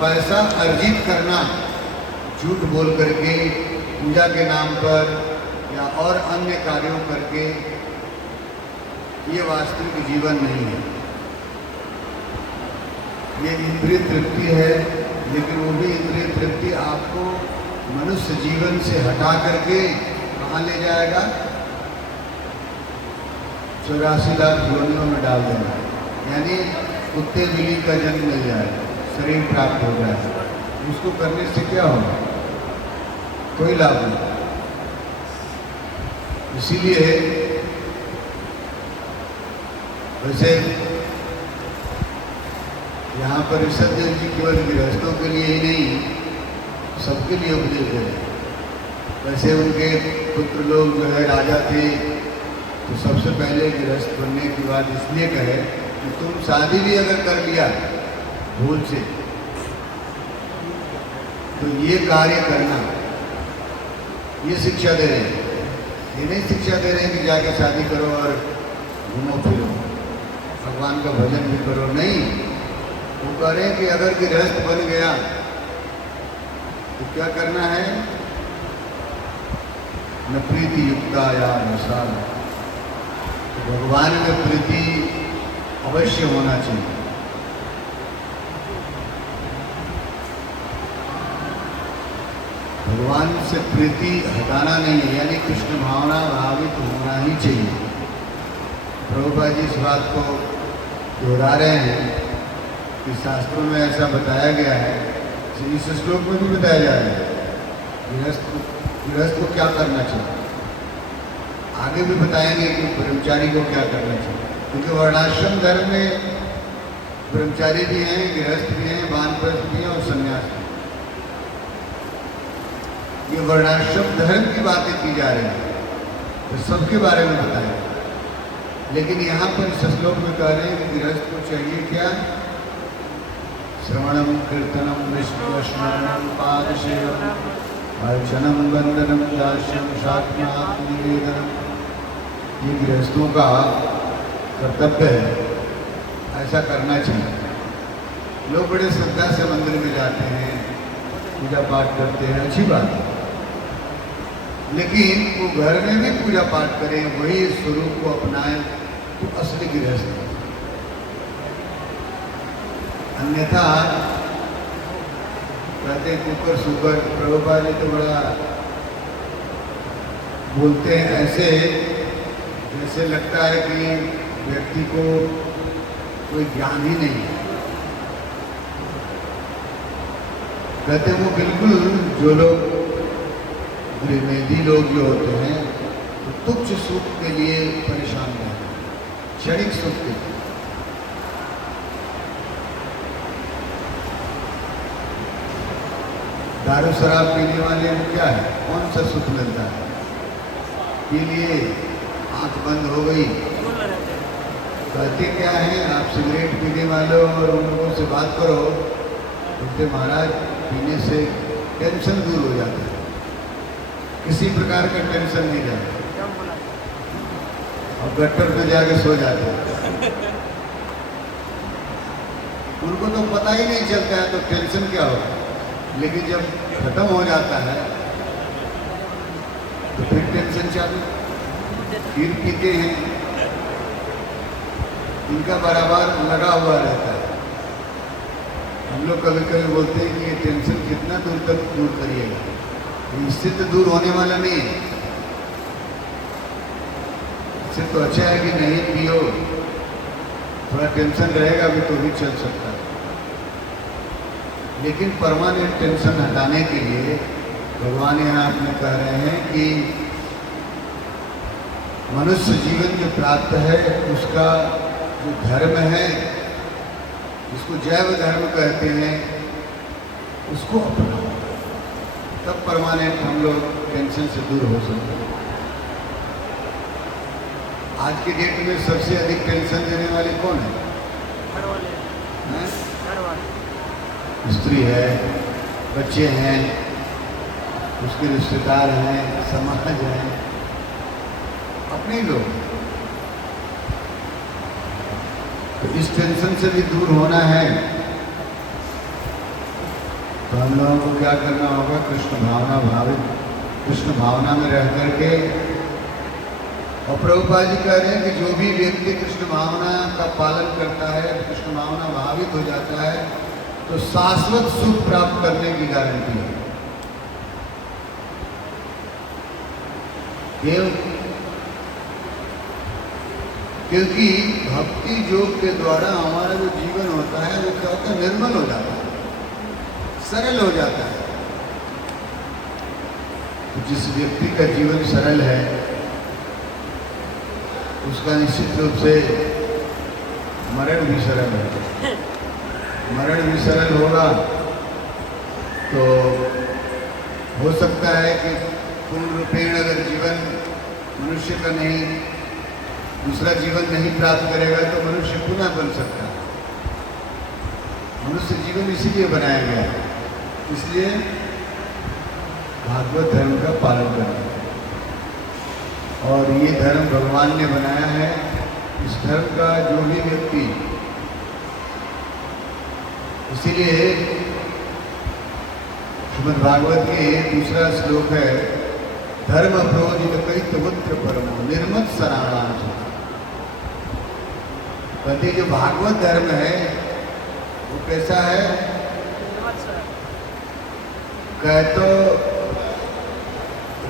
पैसा अर्जित करना झूठ बोल करके, पूजा के नाम पर या और अन्य कार्यों करके, ये वास्तविक जीवन नहीं है। ये इंद्रिय तृप्ति है, लेकिन वो भी इंद्रिय तृप्ति आपको मनुष्य जीवन से हटा करके कहाँ ले जाएगा? 84 लाख योनियों में डाल देना, यानी कुत्ते बिल्ली का जन्म मिल जाए, शरीर प्राप्त हो जाए। उसको करने से क्या होगा? कोई लाभ नहीं। इसीलिए वैसे यहाँ पर ऋषभदेव जी केवल गृहस्थों के लिए ही नहीं, सबके लिए उपदेश दे रहे। वैसे उनके पुत्र लोग जो है राजा थे, तो सबसे पहले गृहस्थ बनने की बात इसलिए कहे कि तुम शादी भी अगर कर लिया भूल से, तो ये कार्य करना, ये शिक्षा दे रहे हैं। ये नहीं शिक्षा दे रहे हैं कि जाके शादी करो और घूमो फिरो, भगवान का भजन भी करो, नहीं। वो कह रहे हैं कि अगर गृहस्थ बन गया तो क्या करना है? न प्रीति युक्ता या रसाल, तो भगवान में प्रीति अवश्य होना चाहिए। भगवान से प्रीति हटाना नहीं है, यानी कृष्ण भावना भावित होना ही चाहिए। प्रभुपाद जी इस बात को दोहरा रहे हैं कि शास्त्रों में ऐसा बताया गया है, इस श्लोक में भी बताया जा रहा है गृहस्थ को क्या करना चाहिए। आगे भी बताएंगे कि ब्रह्मचारी को क्या करना चाहिए, क्योंकि वर्णाश्रम धर्म में ब्रह्मचारी भी हैं, गृहस्थ भी हैं, वानप्रस्थ भी हैं और संन्यास भी। ये वर्णाश्रम धर्म की बातें की जा रही है, तो सबके बारे में बताया। लेकिन यहाँ पर इस श्लोक में कह रहे हैं कि गृहस्थ को चाहिए क्या? श्रवणम कीर्तनम विष्णु स्मरणम पादसेवनम अर्चनम वंदनम दास्यम शात्मात्मनिवेदनम। ये गृहस्थों का कर्तव्य है, ऐसा करना चाहिए। लोग बड़े श्रद्धा से मंदिर में जाते हैं, पूजा पाठ करते हैं, अच्छी बात है, लेकिन वो घर में भी पूजा पाठ करें, वही स्वरूप को अपनाएं, तो असली गृहस्थ है। अन्यथा कहते हैं कुकर सुकर, प्रभुपाद जी तो बड़ा बोलते हैं ऐसे जैसे लगता है कि व्यक्ति को कोई ज्ञान ही नहीं है। कहते हैं वो बिल्कुल जो लोग गृहमेधी लोग जो होते हैं, तो तुच्छ सुख के लिए परेशान रहते हैं, क्षणिक सुख के लिए। दारू शराब पीने वाले में क्या है? कौन सा सुख मिलता है? पी लिए, आंख बंद हो गई। कहते क्या है, आप सिगरेट पीने वालों और उन लोगों से बात करो, बोलते महाराज पीने से टेंशन दूर हो जाता है, किसी प्रकार का टेंशन नहीं रहता, और गट्टर पे जाके सो जाते हैं। उनको तो पता ही नहीं चलता है तो टेंशन क्या होगा, लेकिन जब खत्म हो जाता है तो फिर टेंशन चालू, फिर पीते हैं, इनका बराबर लगा हुआ रहता है। हम लोग कभी कभी बोलते हैं कि ये टेंशन कितना दूर तक दूर करिएगा, इससे तो दूर होने वाला नहीं है। इससे तो अच्छा है कि नहीं पियो, थोड़ा टेंशन रहेगा भी तो भी चल सकता है। लेकिन परमानेंट टेंशन हटाने के लिए भगवान यहाँ अपने कह रहे हैं कि मनुष्य जीवन जो प्राप्त है उसका जो धर्म है, जिसको जैव धर्म कहते हैं, उसको अपनाओ, तब परमानेंट हम लोग टेंशन से दूर हो सकते हैं। आज की डेट में सबसे अधिक टेंशन देने वाले कौन है? घर वाले हैं? घर वाले, स्त्री है, बच्चे हैं, उसके रिश्तेदार हैं, समाज है, अपने लोग। तो इस टेंशन से भी दूर होना है तो हम लोगों को क्या करना होगा? कृष्ण भावना भावित, कृष्ण भावना में रह करके। और प्रभुपाद जी कह रहे हैं कि जो भी व्यक्ति कृष्ण भावना का पालन करता है, कृष्ण भावना भावित हो जाता है, तो शाश्वत सुख प्राप्त करने की गारंटी है। क्योंकि भक्ति योग के द्वारा हमारा जो जीवन होता है वो क्या होता है, निर्मल हो जाता है, सरल हो जाता है। तो जिस व्यक्ति का जीवन सरल है उसका निश्चित रूप से मरण भी सरल है। मरण भी सरल होगा तो हो सकता है कि पूर्ण रूपेण अगर जीवन मनुष्य का नहीं, दूसरा जीवन नहीं प्राप्त करेगा तो मनुष्य पुनः बन सकता है। मनुष्य जीवन इसीलिए बनाया गया है, इसलिए भागवत धर्म का पालन करना है। और ये धर्म भगवान ने बनाया है। इस धर्म का जो भी व्यक्ति, इसीलिए श्रीमद् भागवत के दूसरा श्लोक है, धर्म प्रोजित परमो निर्मत सराणांश। कहते जो भागवत धर्म है वो कैसा है, कह तो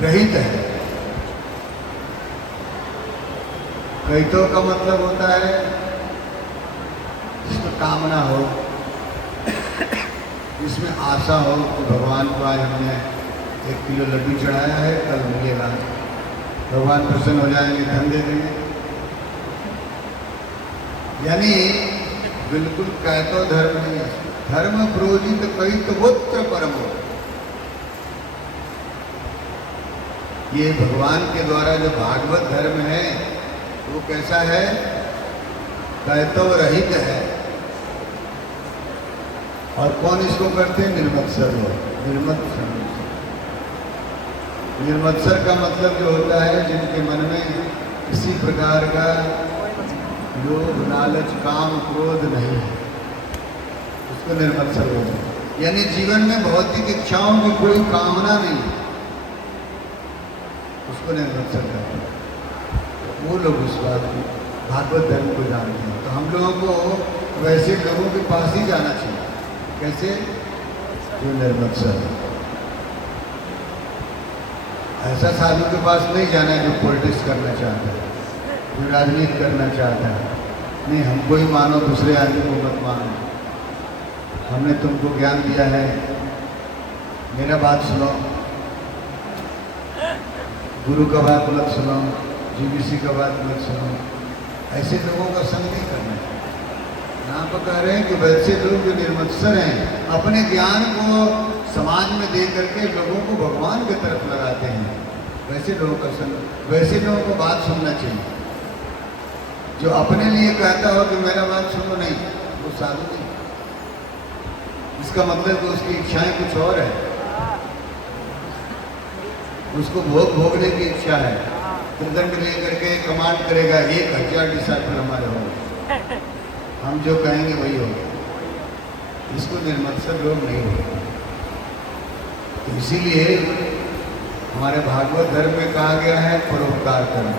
रहित है। कैतो का मतलब होता है जिसमें कामना हो, जिसमें आशा हो कि भगवान को आज हमने 1 किलो लड्डू चढ़ाया है, कल मिलेगा, भगवान प्रसन्न हो जाएंगे, धन दे देंगे। यानी बिल्कुल कैतो धर्म नहीं है। धर्म प्रोजित कैतवोत्र परमो, ये भगवान के द्वारा जो भागवत धर्म है वो कैसा है, कैतव रहित है। और कौन इसको करते हैं, निर्मत्सर लोग। निर्मत्सर, निर्मत्सर का मतलब जो होता है जिनके मन में किसी प्रकार का लोभ लालच काम क्रोध नहीं है, उसको निर्मत्सर बोलते हैं। यानी जीवन में भौतिक इच्छाओं की कोई कामना नहीं है, उसको निर्मत्सर कहते हैं। वो लोग उस बात की भागवत धर्म को जानते हैं। तो हम लोगों को वैसे लोगों के पास ही जाना चाहिए। कैसे, जो निर्मत्सर है। ऐसा साधु के पास नहीं जाना है जो पॉलिटिक्स करना चाहता है, जो राजनीति करना चाहता है। नहीं, हमको ही मानो, दूसरे आदमी को मत मानो। हमने तुमको ज्ञान दिया है, मेरा बात सुनो, गुरु का बात मत सुनो, जीवीसी का बात मत सुनो। ऐसे लोगों का संग नहीं करना है। यहाँ पर कह रहे हैं कि वैसे लोग जो निर्मत्सर हैं, अपने ज्ञान को समाज में दे करके लोगों को भगवान की तरफ लगाते हैं, वैसे लोगों का संग, वैसे लोगों को बात सुनना चाहिए। जो अपने लिए कहता हो कि मेरा बात सुनो, नहीं, वो साधु नहीं। इसका मतलब कि उसकी इच्छाएं कुछ और है, उसको भोग भोगने की इच्छा है। त्रिदंड लेकर के कमांड करेगा, 1000 डिसाइपल हमारे होंगे, हम जो कहेंगे वही होगा। इसको निर्मत्सर लोग नहीं होते। तो इसीलिए हमारे भागवत धर्म में कहा गया है परोपकार करना।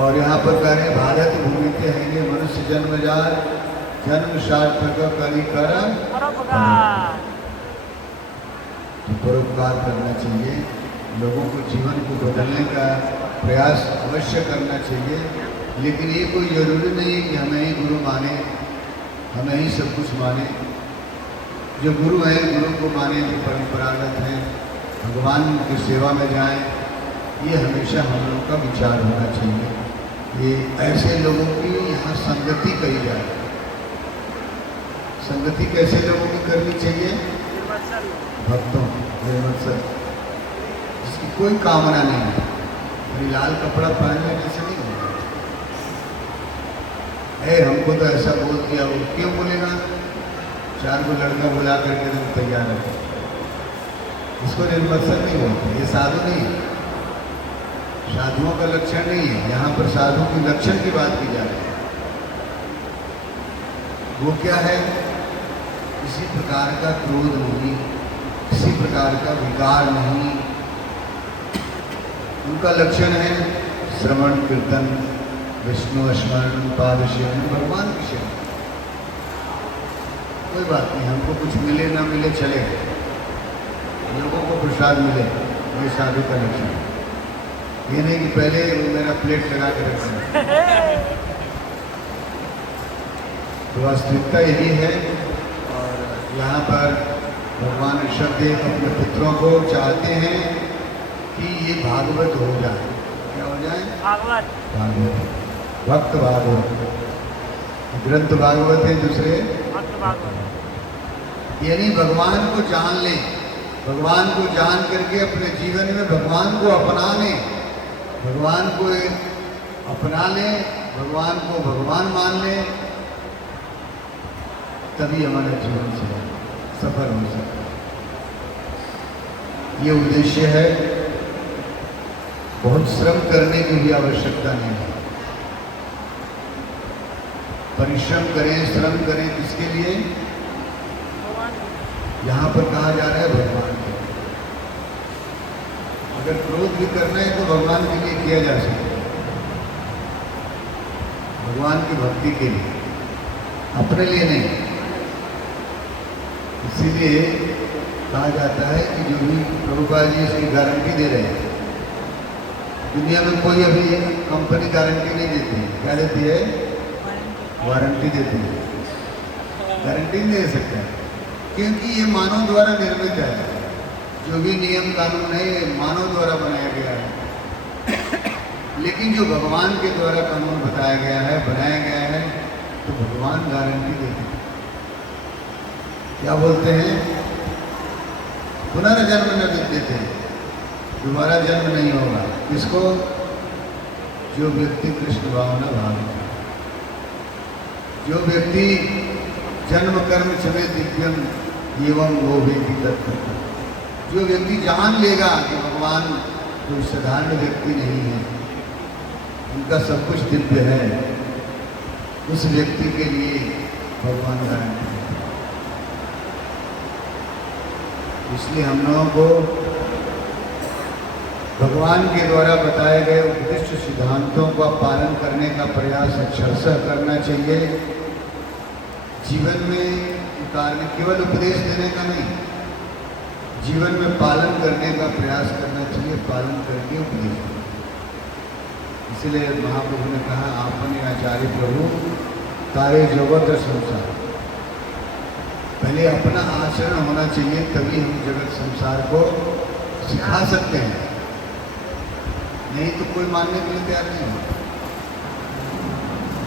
और यहाँ पर कह रहे हैं, भारत भूमि के हैंगे मनुष्य जन्मजार, जन्म सार्थक करी कर परोपकार करना चाहिए। लोगों को जीवन को बदलने का प्रयास अवश्य करना चाहिए। लेकिन ये कोई ज़रूरी नहीं है कि हमें ही गुरु माने, हमें ही सब कुछ माने। जो गुरु हैं, गुरु को माने, जो परंपरागत हैं, भगवान की सेवा में जाएं, ये हमेशा हम लोगों का विचार होना चाहिए। ये ऐसे लोगों की यहाँ संगति कही जाए। संगति कैसे लोगों की करनी चाहिए, भक्तों, निर्मत्सर, जिसकी कोई कामना नहीं है। लाल कपड़ा पहन लेने से नहीं होगा। हमको तो ऐसा बोल दिया, वो क्यों बोलेगा, 4 को लड़का बुला करके तुम तैयार है, इसको निर्मत्सर नहीं बोलते। ये साधु नहीं है, साधुओं का लक्षण नहीं है। यहाँ पर साधु के लक्षण की बात की जा रही है। वो क्या है, किसी प्रकार का क्रोध नहीं, किसी प्रकार का विकार नहीं। उनका लक्षण है श्रवण कीर्तन, विष्णु स्मरण, पाद सेवन, भगवान की सेवा। कोई बात नहीं, हमको कुछ मिले ना मिले चलेगा, लोगों को प्रसाद मिले, ये साधु का लक्षण है। ये नहीं कि पहले वो मेरा प्लेट लगा के रखना। तो वास्तविकता यही है। और यहाँ पर भगवान ऋषभदेव अपने पुत्रों को चाहते हैं कि ये भागवत हो जाए। क्या हो जाए? भागवत। भक्त भागवत। ग्रंथ भागवत है, दूसरे भक्त भागवत। यानी भगवान को जान लें, भगवान को जान करके अपने जीवन में भगवान को अपना लें, भगवान को अपना लें, भगवान को भगवान मान लें, तभी हमारा जीवन से सफल हो सकता है। ये उद्देश्य है। बहुत श्रम करने की भी आवश्यकता नहीं है। परिश्रम करें, श्रम करें, किसके लिए? यहाँ पर कहा जा रहा है भगवान के। अगर क्रोध भी करना है तो भगवान के लिए किया जा सकता है, भगवान की भक्ति के लिए, अपने लिए नहीं। इसीलिए कहा जाता है कि जो भी प्रभुपाद जी इसकी गारंटी दे रहे हैं, दुनिया में कोई अभी कंपनी गारंटी नहीं देती। क्या देती है? वारंटी देती है। गारंटी नहीं दे सकता है, क्योंकि ये मानव द्वारा निर्मित है। जो भी नियम कानून है ये मानव द्वारा बनाया गया है। लेकिन जो भगवान के द्वारा कानून बताया गया है, बनाया गया है, तो भगवान गारंटी देते हैं। क्या बोलते हैं? पुनर्जन्म न देते हैं, दोबारा जन्म नहीं होगा। किसको? जो व्यक्ति कृष्ण भावना भावना, जो व्यक्ति जन्म कर्म छवे दिव्यम एवं वो व्यक्ति तत्व, जो व्यक्ति जान लेगा कि भगवान कोई साधारण व्यक्ति नहीं है, उनका सब कुछ दिव्य है, उस व्यक्ति के लिए भगवान गारंटी है। इसलिए हम लोगों को भगवान के द्वारा बताए गए उपदिष्ट सिद्धांतों का पालन करने का प्रयास अक्षरशः करना चाहिए। जीवन में उतारने, केवल उपदेश देने का नहीं, जीवन में पालन करने का प्रयास करना चाहिए, पालन करके उपदेश देना। इसलिए महाप्रभु ने कहा, आपने आचार्य प्रभु तारे जगत संसार। पहले अपना आचरण होना चाहिए, तभी हम जगत संसार को सिखा सकते हैं। नहीं तो कोई मानने के लिए तैयार नहीं होता।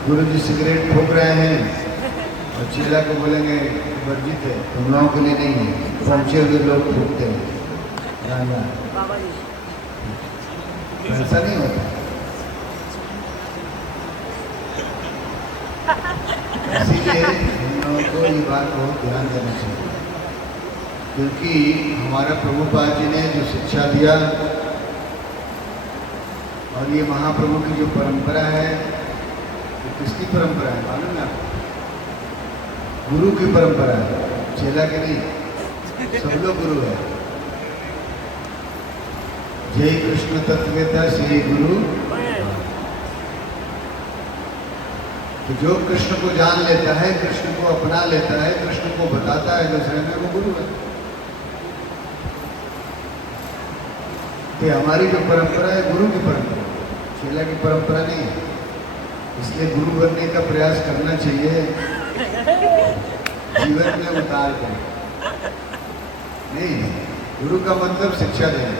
गुरु जी सिगरेट फूंक रहे हैं और चेला को बोलेंगे वर्जित है, तुम लोगों के लिए नहीं है। पहुंचे हुए लोग फूंकते हैं, ऐसा नहीं होता। इसीलिए हम लोगों को ये बात बहुत ध्यान देना चाहिए, क्योंकि हमारा प्रभुपाद जी ने जो शिक्षा दिया और ये महाप्रभु की जो परंपरा है, तो किसकी परंपरा है मालूम है आपको? गुरु की परंपरा है, चेला के नहीं। सब लोग गुरु है। जय कृष्ण तत्ववेता श्री गुरु। तो जो कृष्ण को जान लेता है, कृष्ण को अपना लेता है, कृष्ण को बताता है दूसरे में, वो गुरु है। तो हमारी जो परंपरा है गुरु की परंपरा, चेला की परंपरा नहीं है। इसलिए गुरु बनने का प्रयास करना चाहिए, जीवन में उतार कर। नहीं, गुरु का मतलब शिक्षा देना,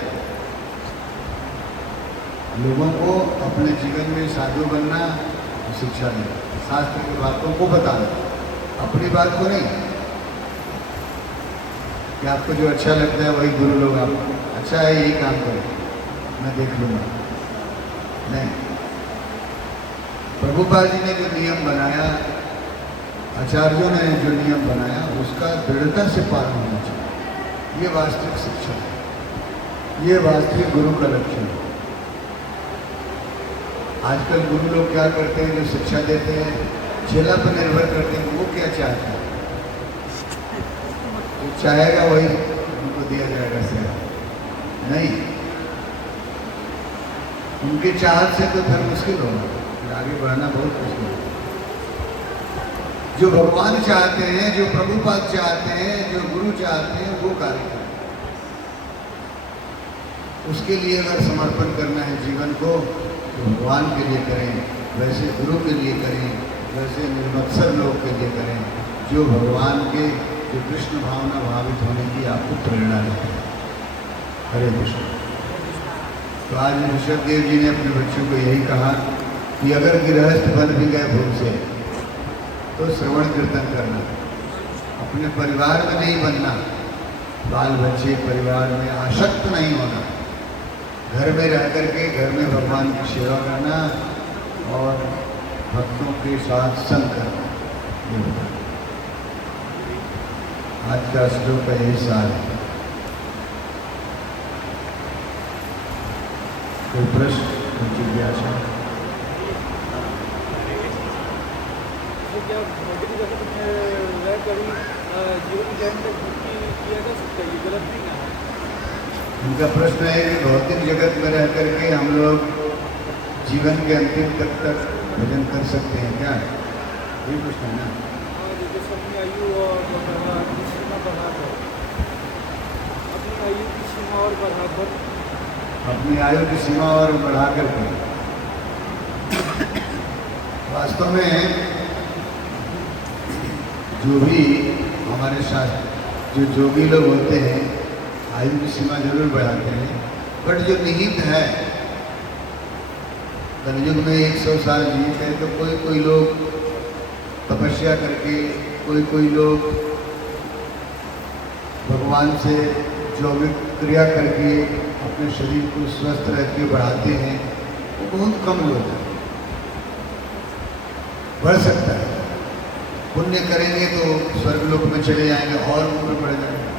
लोगों को अपने जीवन में साधु बनना, शिक्षा देना, शास्त्र की बातों को बताना, अपनी बात को नहीं कि आपको जो अच्छा लगता है वही गुरु लोग आपको अच्छा है यही काम करें, मैं देख लूँगा। नहीं, प्रभुपाद जी ने जो नियम बनाया, आचार्यों ने जो नियम बनाया, उसका दृढ़ता से पालन होना चाहिए। ये वास्तविक शिक्षा है, ये वास्तविक गुरु का लक्ष्य है। आजकल गुरु लोग क्या करते हैं, जो शिक्षा देते हैं चेला पर निर्भर करते हैं। वो क्या चाहते हैं, जो चाहेगा वही उनको दिया जाएगा से नहीं। उनके चाहत से तो फिर मुश्किल होगा, फिर आगे बढ़ना बहुत मुश्किल होगा। जो भगवान चाहते हैं, जो प्रभुपाद चाहते हैं, जो गुरु चाहते हैं, वो कार्य करें। उसके लिए अगर समर्पण करना है जीवन को तो भगवान के लिए करें, वैसे गुरु के लिए करें, वैसे निर्मत्सर लोग के लिए करें जो भगवान के, जो कृष्ण भावना भावित होने की आपको प्रेरणा देते हैं। हरे कृष्ण। तो आज ऋषभ देव जी ने अपने बच्चों को यही कहा कि अगर गृहस्थ बन भी गए भूल से तो श्रवण कीर्तन करना, अपने परिवार में नहीं बनना, बाल बच्चे परिवार में आसक्त नहीं होना, घर में रह करके घर में भगवान की सेवा करना और भक्तों के साथ संग करना। आज का श्लोक का यही सार है। कोई प्रश्न, कोई जिज्ञासा? उनका प्रश्न है कि भौतिक जगत में रह करके हम लोग जीवन के अंतिम तक भजन कर सकते हैं क्या? ये प्रश्न है ना। अपनी आयु और सीमा बढ़ाकर, अपनी आयु की सीमा और बढ़ाकर, अपनी आयु की सीमा और बढ़ा करके वास्तव में जो भी हमारे साथ जो जोगी लोग होते हैं आयु की सीमा जरूर बढ़ाते हैं, बट जो निहित है कलयुग में 100 साल जीते हैं तो कोई लोग तपस्या करके, कोई लोग भगवान से जैविक क्रिया करके अपने शरीर को स्वस्थ रह के बढ़ाते हैं, वो बहुत कम लोग हैं। बढ़ सकता है, पुण्य करेंगे तो स्वर्ग लोक में चले जाएंगे और ऊपर बढ़ जाएंगे।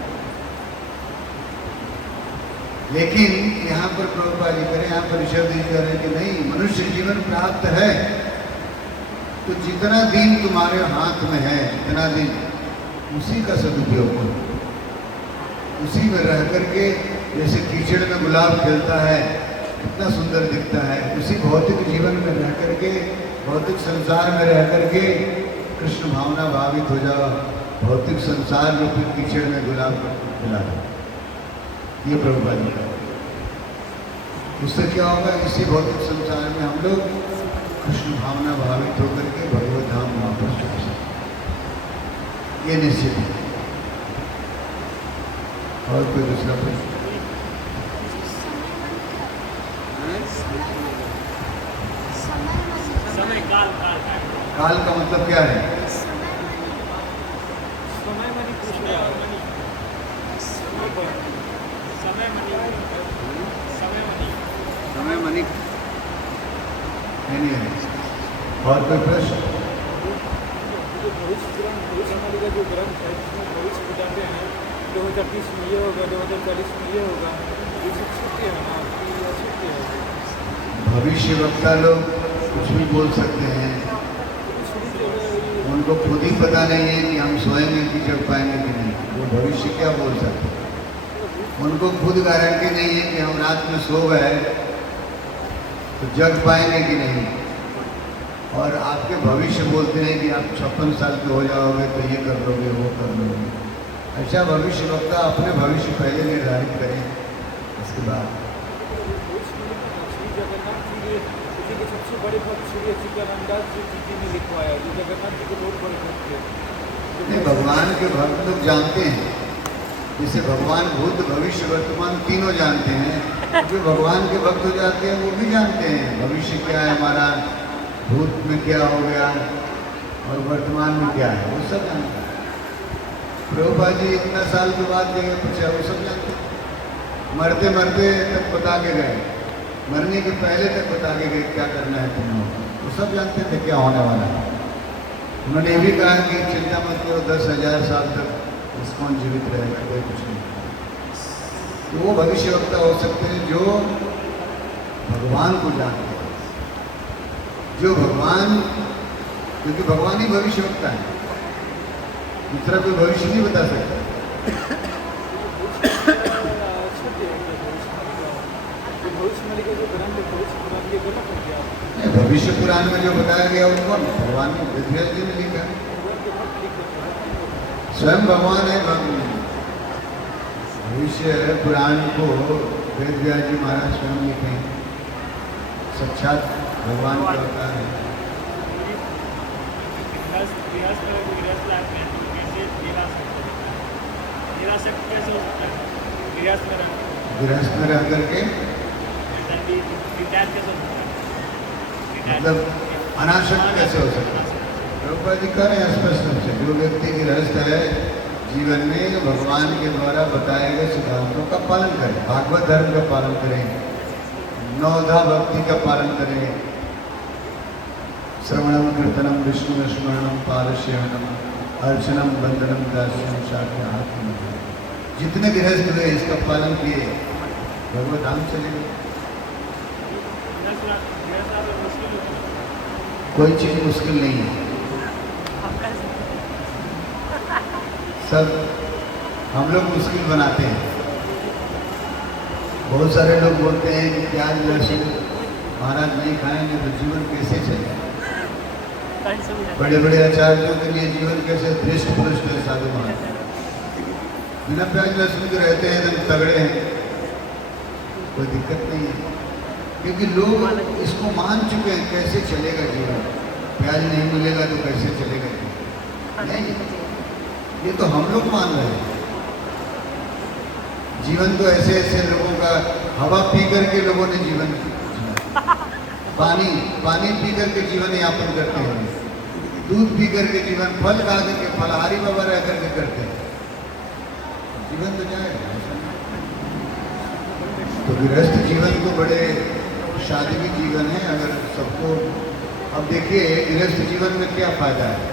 लेकिन यहाँ पर प्रभुपाद जी करें, यहाँ पर ऋषभ जी कह रहे हैं कि नहीं, मनुष्य जीवन प्राप्त है तो जितना दिन तुम्हारे हाथ में है, जितना दिन उसी का सदुपयोग करो, उसी में रह करके, जैसे कीचड़ में गुलाब खिलता है कितना सुंदर दिखता है, उसी भौतिक जीवन में रह करके, भौतिक संसार में रह करके कृष्ण भावना भावित हो जाओ, भौतिक संसार रूपी कीचड़ में गुलाब खिला दो। ये प्रभुपाद जी का, उससे क्या होगा, इसी भौतिक संसार में हम लोग कृष्ण भावना भावित होकर के भगवत धाम वापस जा सकते, ये निश्चित है। और कोई दूसरा प्रश्न? समय काल काल का मतलब क्या है? समय मनी समय मनी नहीं है। और कोई प्रश्न? जो भविष्य मणि का जो ग्रंथ है जिसमें भविष्य बताते हैं 2030 में ये होगा, 2040 में ये होगा, ये सब सत्य है ना कि असत्य है? भविष्य वक्ता लोग कुछ भी बोल सकते हैं, उनको खुद ही पता नहीं है कि हम सोएंगे कि जग पाएंगे कि नहीं, वो भविष्य क्या बोल सकते हैं? उनको खुद गारंटी नहीं है कि हम रात में सो गए तो जग पाएंगे कि नहीं, और आपके भविष्य बोलते हैं कि आप 56 साल के हो जाओगे तो ये कर लोगे, वो कर लोगे। ऐसा भविष्य वक्ता अपने भविष्य पहले निर्धारित करें, इसके बाद सबसे बड़े भक्त श्री चित्तरंदास जी ने लिखवाया, जो जगन्नाथ जी के बहुत बड़े भक्त थे। नहीं, भगवान के भक्त लोग जानते हैं, जिसे भगवान भूत भविष्य वर्तमान तीनों जानते हैं। जो भगवान के भक्त हो जाते हैं वो भी जानते हैं भविष्य क्या है हमारा, भूत में क्या हो गया और वर्तमान में क्या है, वो सब जानते हैं। प्रभुपाद जी इतना साल के बाद जगह पूछा, वो सब जानते हैं। मरते मरते तक बता के गए, मरने के पहले तक बता के गए क्या करना है तुम लोग, वो सब जानते थे क्या होने वाला है। उन्होंने ये भी कहा कि चिंता मत करो, 10,000 साल तक इस्कॉन जीवित रहेगा, कोई कुछ नहीं। तो वो भविष्य वक्ता हो सकते हैं जो भगवान को जानते हैं, जो भगवान, क्योंकि भगवान ही भविष्य वक्ता है, दूसरा कोई भविष्य नहीं बता सकता। भविष्य पुराण में जो बताया गया वो कौन? भगवान ने, वेदव्यास जी ने लिखा, स्वयं भगवान है। भविष्य पुराण को वेद व्यास जी महाराज स्वयं लिखे हैं, साक्षात भगवान के अवतार है। गृहस्थ में रह करके मतलब अनासक्त कैसे हो सकता है? प्रभुपाद जी कह रहे हैं स्पष्ट रूप से, जो व्यक्ति गृहस्थ है जीवन में भगवान के द्वारा बताए गए सिद्धांतों का पालन करें, भागवत धर्म का पालन करें, नवधा भक्ति का पालन करें, श्रवणम कीर्तनम विष्णु स्मरणम पादसेवनम अर्चनम वंदनम दास्यम शाक्यात्म, जितने गृहस्थ हुए इसका पालन किए भगवत धाम चले गए। कोई चीज मुश्किल नहीं है, सब हम लोग मुश्किल बनाते हैं। बहुत सारे लोग बोलते हैं कि प्याज लहसुन महाराज नहीं खाएंगे तो जीवन कैसे चलेगा। बड़े बड़े आचार्यों के लिए जीवन कैसे दृष्ट पुरुष है साधु महाराज, बिना प्याज लहसुन के रहते हैं, एकदम तगड़े हैं, कोई दिक्कत नहीं है, क्योंकि लोग इसको मान चुके हैं कैसे चलेगा जीवन, प्याज नहीं मिलेगा तो कैसे चलेगा जीवन। नहीं, ये तो हम लोग मान रहे हैं। जीवन तो ऐसे ऐसे लोगों का, हवा पी करके लोगों ने जीवन जिया, पानी पी करके जीवन यापन करते हैं, दूध पी करके जीवन, फल खा करके, फलहारी बाबा रह करके करते हैं, जीवन तो जाएगा। तो गृहस्थ जीवन तो बड़े सादगी जीवन है। अगर सबको, अब देखिए गृहस्थ जीवन में क्या फायदा है,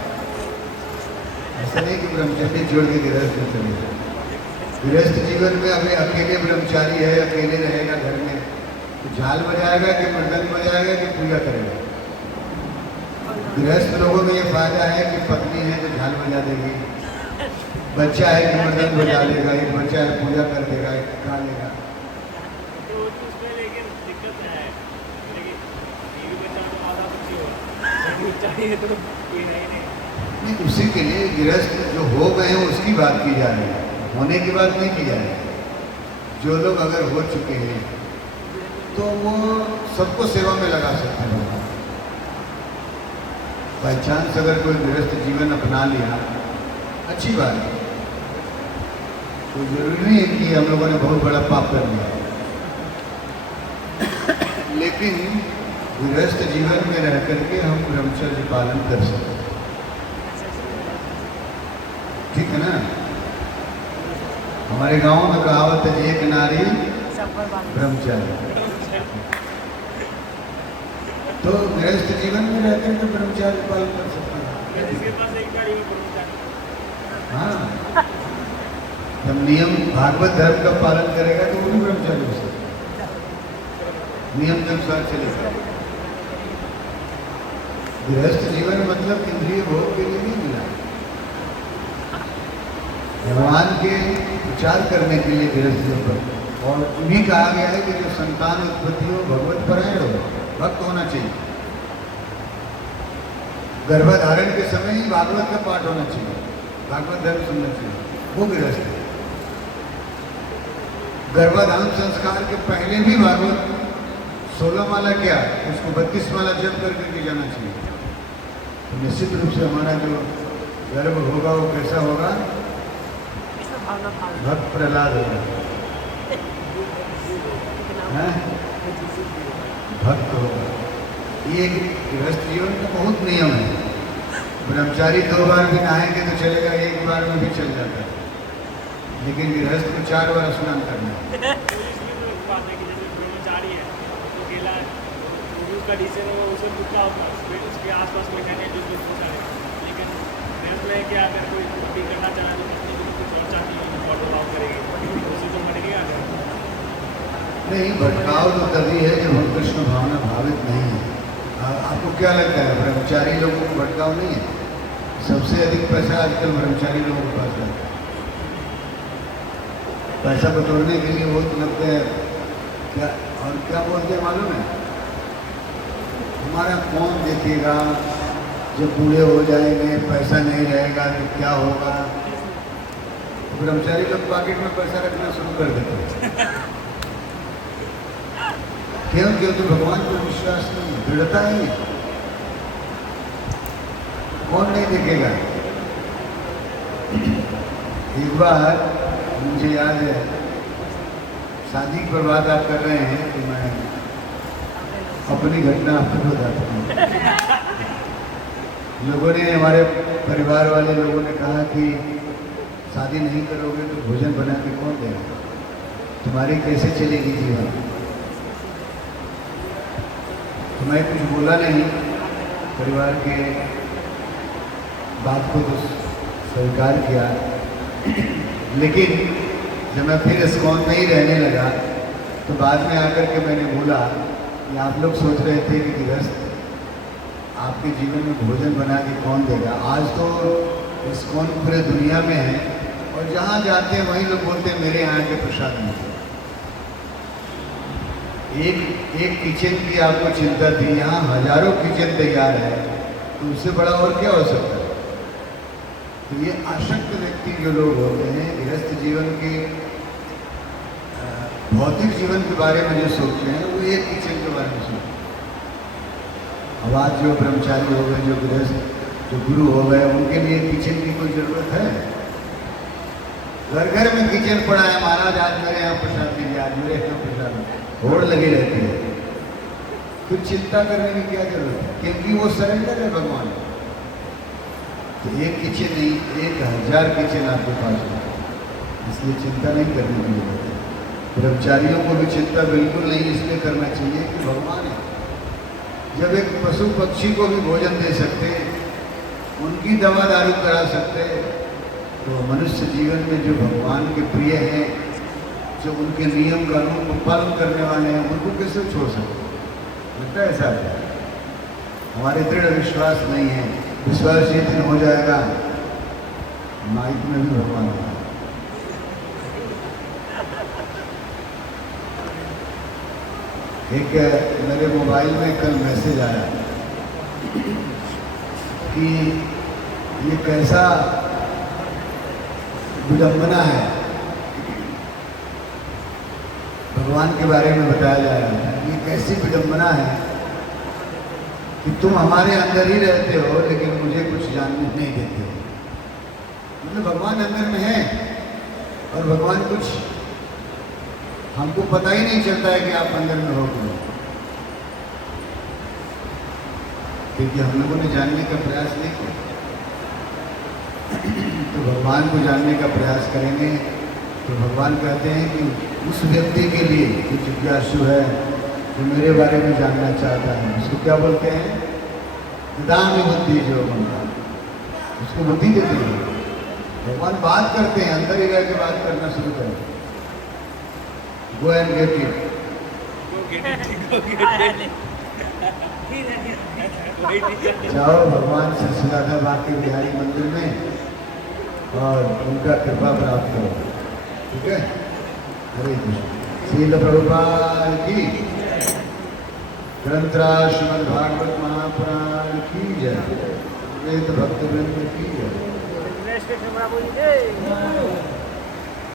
ऐसा नहीं कि ब्रह्मचर्य छोड़ के गृहस्थ में चले जाए। गृहस्थ जीवन में अभी अकेले ब्रह्मचारी है, अकेले रहेगा घर में, तो झाल बजाएगा कि मृदंग बजाएगा कि पूजा करेगा। गृहस्थ लोगों में ये फायदा है कि पत्नी है तो झाल बजा देगी, बच्चा है कि मृदंग बजा लेगा, एक बच्चा है पूजा कर देगा, एक गा लेगा। नहीं, उसी के लिए गृहस्थ जो हो गए हैं उसकी बात की जा रही है, होने की बात नहीं की जा रही है। जो लोग अगर हो चुके हैं तो वो सबको सेवा में लगा सकते हैं। बाई चांस अगर कोई गृहस्थ जीवन अपना लिया, अच्छी बात है, तो जरूरी नहीं है कि हम लोगों ने बहुत बड़ा पाप कर लिया, लेकिन गृहस्थ जीवन में रह करके हम ब्रह्मचर्य पालन कर सकते हैं। ठीक है ना? हमारे गांव में कहावत है, एक नारी ब्रह्मचारी। तो गृहस्थ जीवन में रहते हैं तो ब्रह्मचार्य पालन कर सकते हैं। हाँ, जब नियम भागवत धर्म का पालन करेगा तो वो भी ब्रह्मचारी हो सकता है, नियम के अनुसार चलेगा। गृहस्थ जीवन मतलब इंद्रिय भोग के लिए नहीं मिला, भगवान के विचार करने के लिए गृहस्थ जीवन। और उन्हीं कहा गया है कि जो संतान उत्पत्ति हो भगवत परायण हो, भक्त होना चाहिए। गर्भधारण के समय ही भागवत का पाठ होना चाहिए, भागवत धर्म सुनना चाहिए, वो गृहस्थ है। गर्भाधान संस्कार के पहले भी भागवत 16 माला क्या, उसको 32 माला जप करके जाना चाहिए। तो निश्चित रूप से हमारा जो गर्भ होगा वो कैसा होगा, भक्त प्रहलाद होगा, भक्त होगा। ये गृहस्थ जीवन का बहुत नियम है। ब्रह्मचारी 2 बार भी नहाएंगे तो चलेगा, 1 बार में भी चल जाता है, लेकिन गृहस्थ को 4 बार स्नान करना है। उसके आसपास कोई नहीं, लेकिन में क्या अगर कोई करना चाहे तो कुछ और चाहती है करेगी, उसी तो मरेगी आगे। नहीं, भटकाव तो तभी है जब हम कृष्ण भावना भावित नहीं है। आपको क्या लगता है ब्रह्मचारी लोगों को भटकाव नहीं है? सबसे अधिक पैसा आजकल ब्रह्मचारी लोगों के पास है। पैसा बटोरने के लिए बहुत लगते हैं क्या, और क्या बोलते हैं मालूम है, हमारा कौन देखेगा, जब बूढ़े हो जाएंगे पैसा नहीं रहेगा तो क्या होगा। ब्रह्मचारी लोग पॉकेट में पैसा रखना शुरू कर देते हैं। क्यों क्यों तो भगवान पर विश्वास नहीं है, दृढ़ता ही है। कौन नहीं देखेगा। एक बार मुझे याद है, शादी पर बात आप कर रहे हैं तो मैं अपनी घटना आपको बताता हूँ। लोगों ने, हमारे परिवार वाले लोगों ने कहा कि शादी नहीं करोगे तो भोजन बना के कौन देगा, तुम्हारी कैसे चलेगी जीवन। तो मैं कुछ बोला नहीं, परिवार के बात को तो स्वीकार किया। लेकिन जब मैं फिर इस्कॉन में ही रहने लगा तो बाद में आकर के मैंने बोला कि आप लोग सोच रहे थे कि गृहस्थ आपके जीवन में भोजन बना के कौन देगा। आज तो इस्कॉन पूरे दुनिया में है और जहाँ जाते हैं वहीं लोग बोलते हैं मेरे यहाँ के प्रसाद में। एक किचन की आपको चिंता थी, यहाँ हजारों किचन तैयार है, तो उससे बड़ा और क्या हो सकता है। तो ये आसक्त व्यक्ति जो लोग होते हैं, गृहस्थ जीवन के भौतिक जीवन के बारे में जो सोचते हैं, वो एक किचन के बारे में सोचते हैं। अब आज जो ब्रह्मचारी हो गए, जो गृहस्थ, जो गुरु हो गए, उनके लिए किचन की कोई जरूरत है। घर घर में किचन पड़ा है, महाराज आज मेरे यहाँ प्रसाद दीजिए, आज मेरे यहाँ प्रसाद, होड़ लगी रहती है। फिर चिंता करने की क्या जरूरत है, क्योंकि वो सरेंडर है भगवान। तो एक किचन नहीं, 1000 किचन आपके पास है, इसलिए चिंता नहीं करने की जरूरत है। ब्रह्मचारियों को भी चिंता बिल्कुल नहीं इसलिए करना चाहिए कि भगवान है। जब एक पशु पक्षी को भी भोजन दे सकते, उनकी दवा दारू करा सकते, तो मनुष्य जीवन में जो भगवान के प्रिय हैं, जो उनके नियम कानून को पालन करने वाले हैं, उनको कैसे छोड़ सकते। लगता है ऐसा है। हमारे दृढ़ विश्वास नहीं है, विश्वास जिस दिन हो जाएगा माइक में भी भगवान होगा। एक मेरे मोबाइल में कल मैसेज आया कि ये कैसा विडंबना है, भगवान के बारे में बताया जा रहा है। ये कैसी विडंबना है कि तुम हमारे अंदर ही रहते हो लेकिन मुझे कुछ जानने नहीं देते हो। मतलब भगवान अंदर में है और भगवान कुछ हमको पता ही नहीं चलता है कि आप अंदर में हो क्यों, क्योंकि हम लोगों ने जानने का प्रयास नहीं किया। तो भगवान को जानने का प्रयास करेंगे तो भगवान कहते हैं कि उस व्यक्ति के लिए जो जिज्ञासु है, जो मेरे बारे में जानना चाहता है, उसको क्या बोलते हैं, दान बुद्धि जो बनता, उसको बुद्धि देते हैं। भगवान बात करते हैं, अंदर ही रह के बात करना शुरू करें। Go and get it. जाओ भगवान श्री सुराधा बाकी बिहारी मंदिर में और उनका कृपा प्राप्त करो। ठीक है, हरे कृष्ण। श्रील प्रभुपाद की, ग्रंथराज श्रीमद् भागवत महापुराण की जय, वेद भक्त वृंद की जय।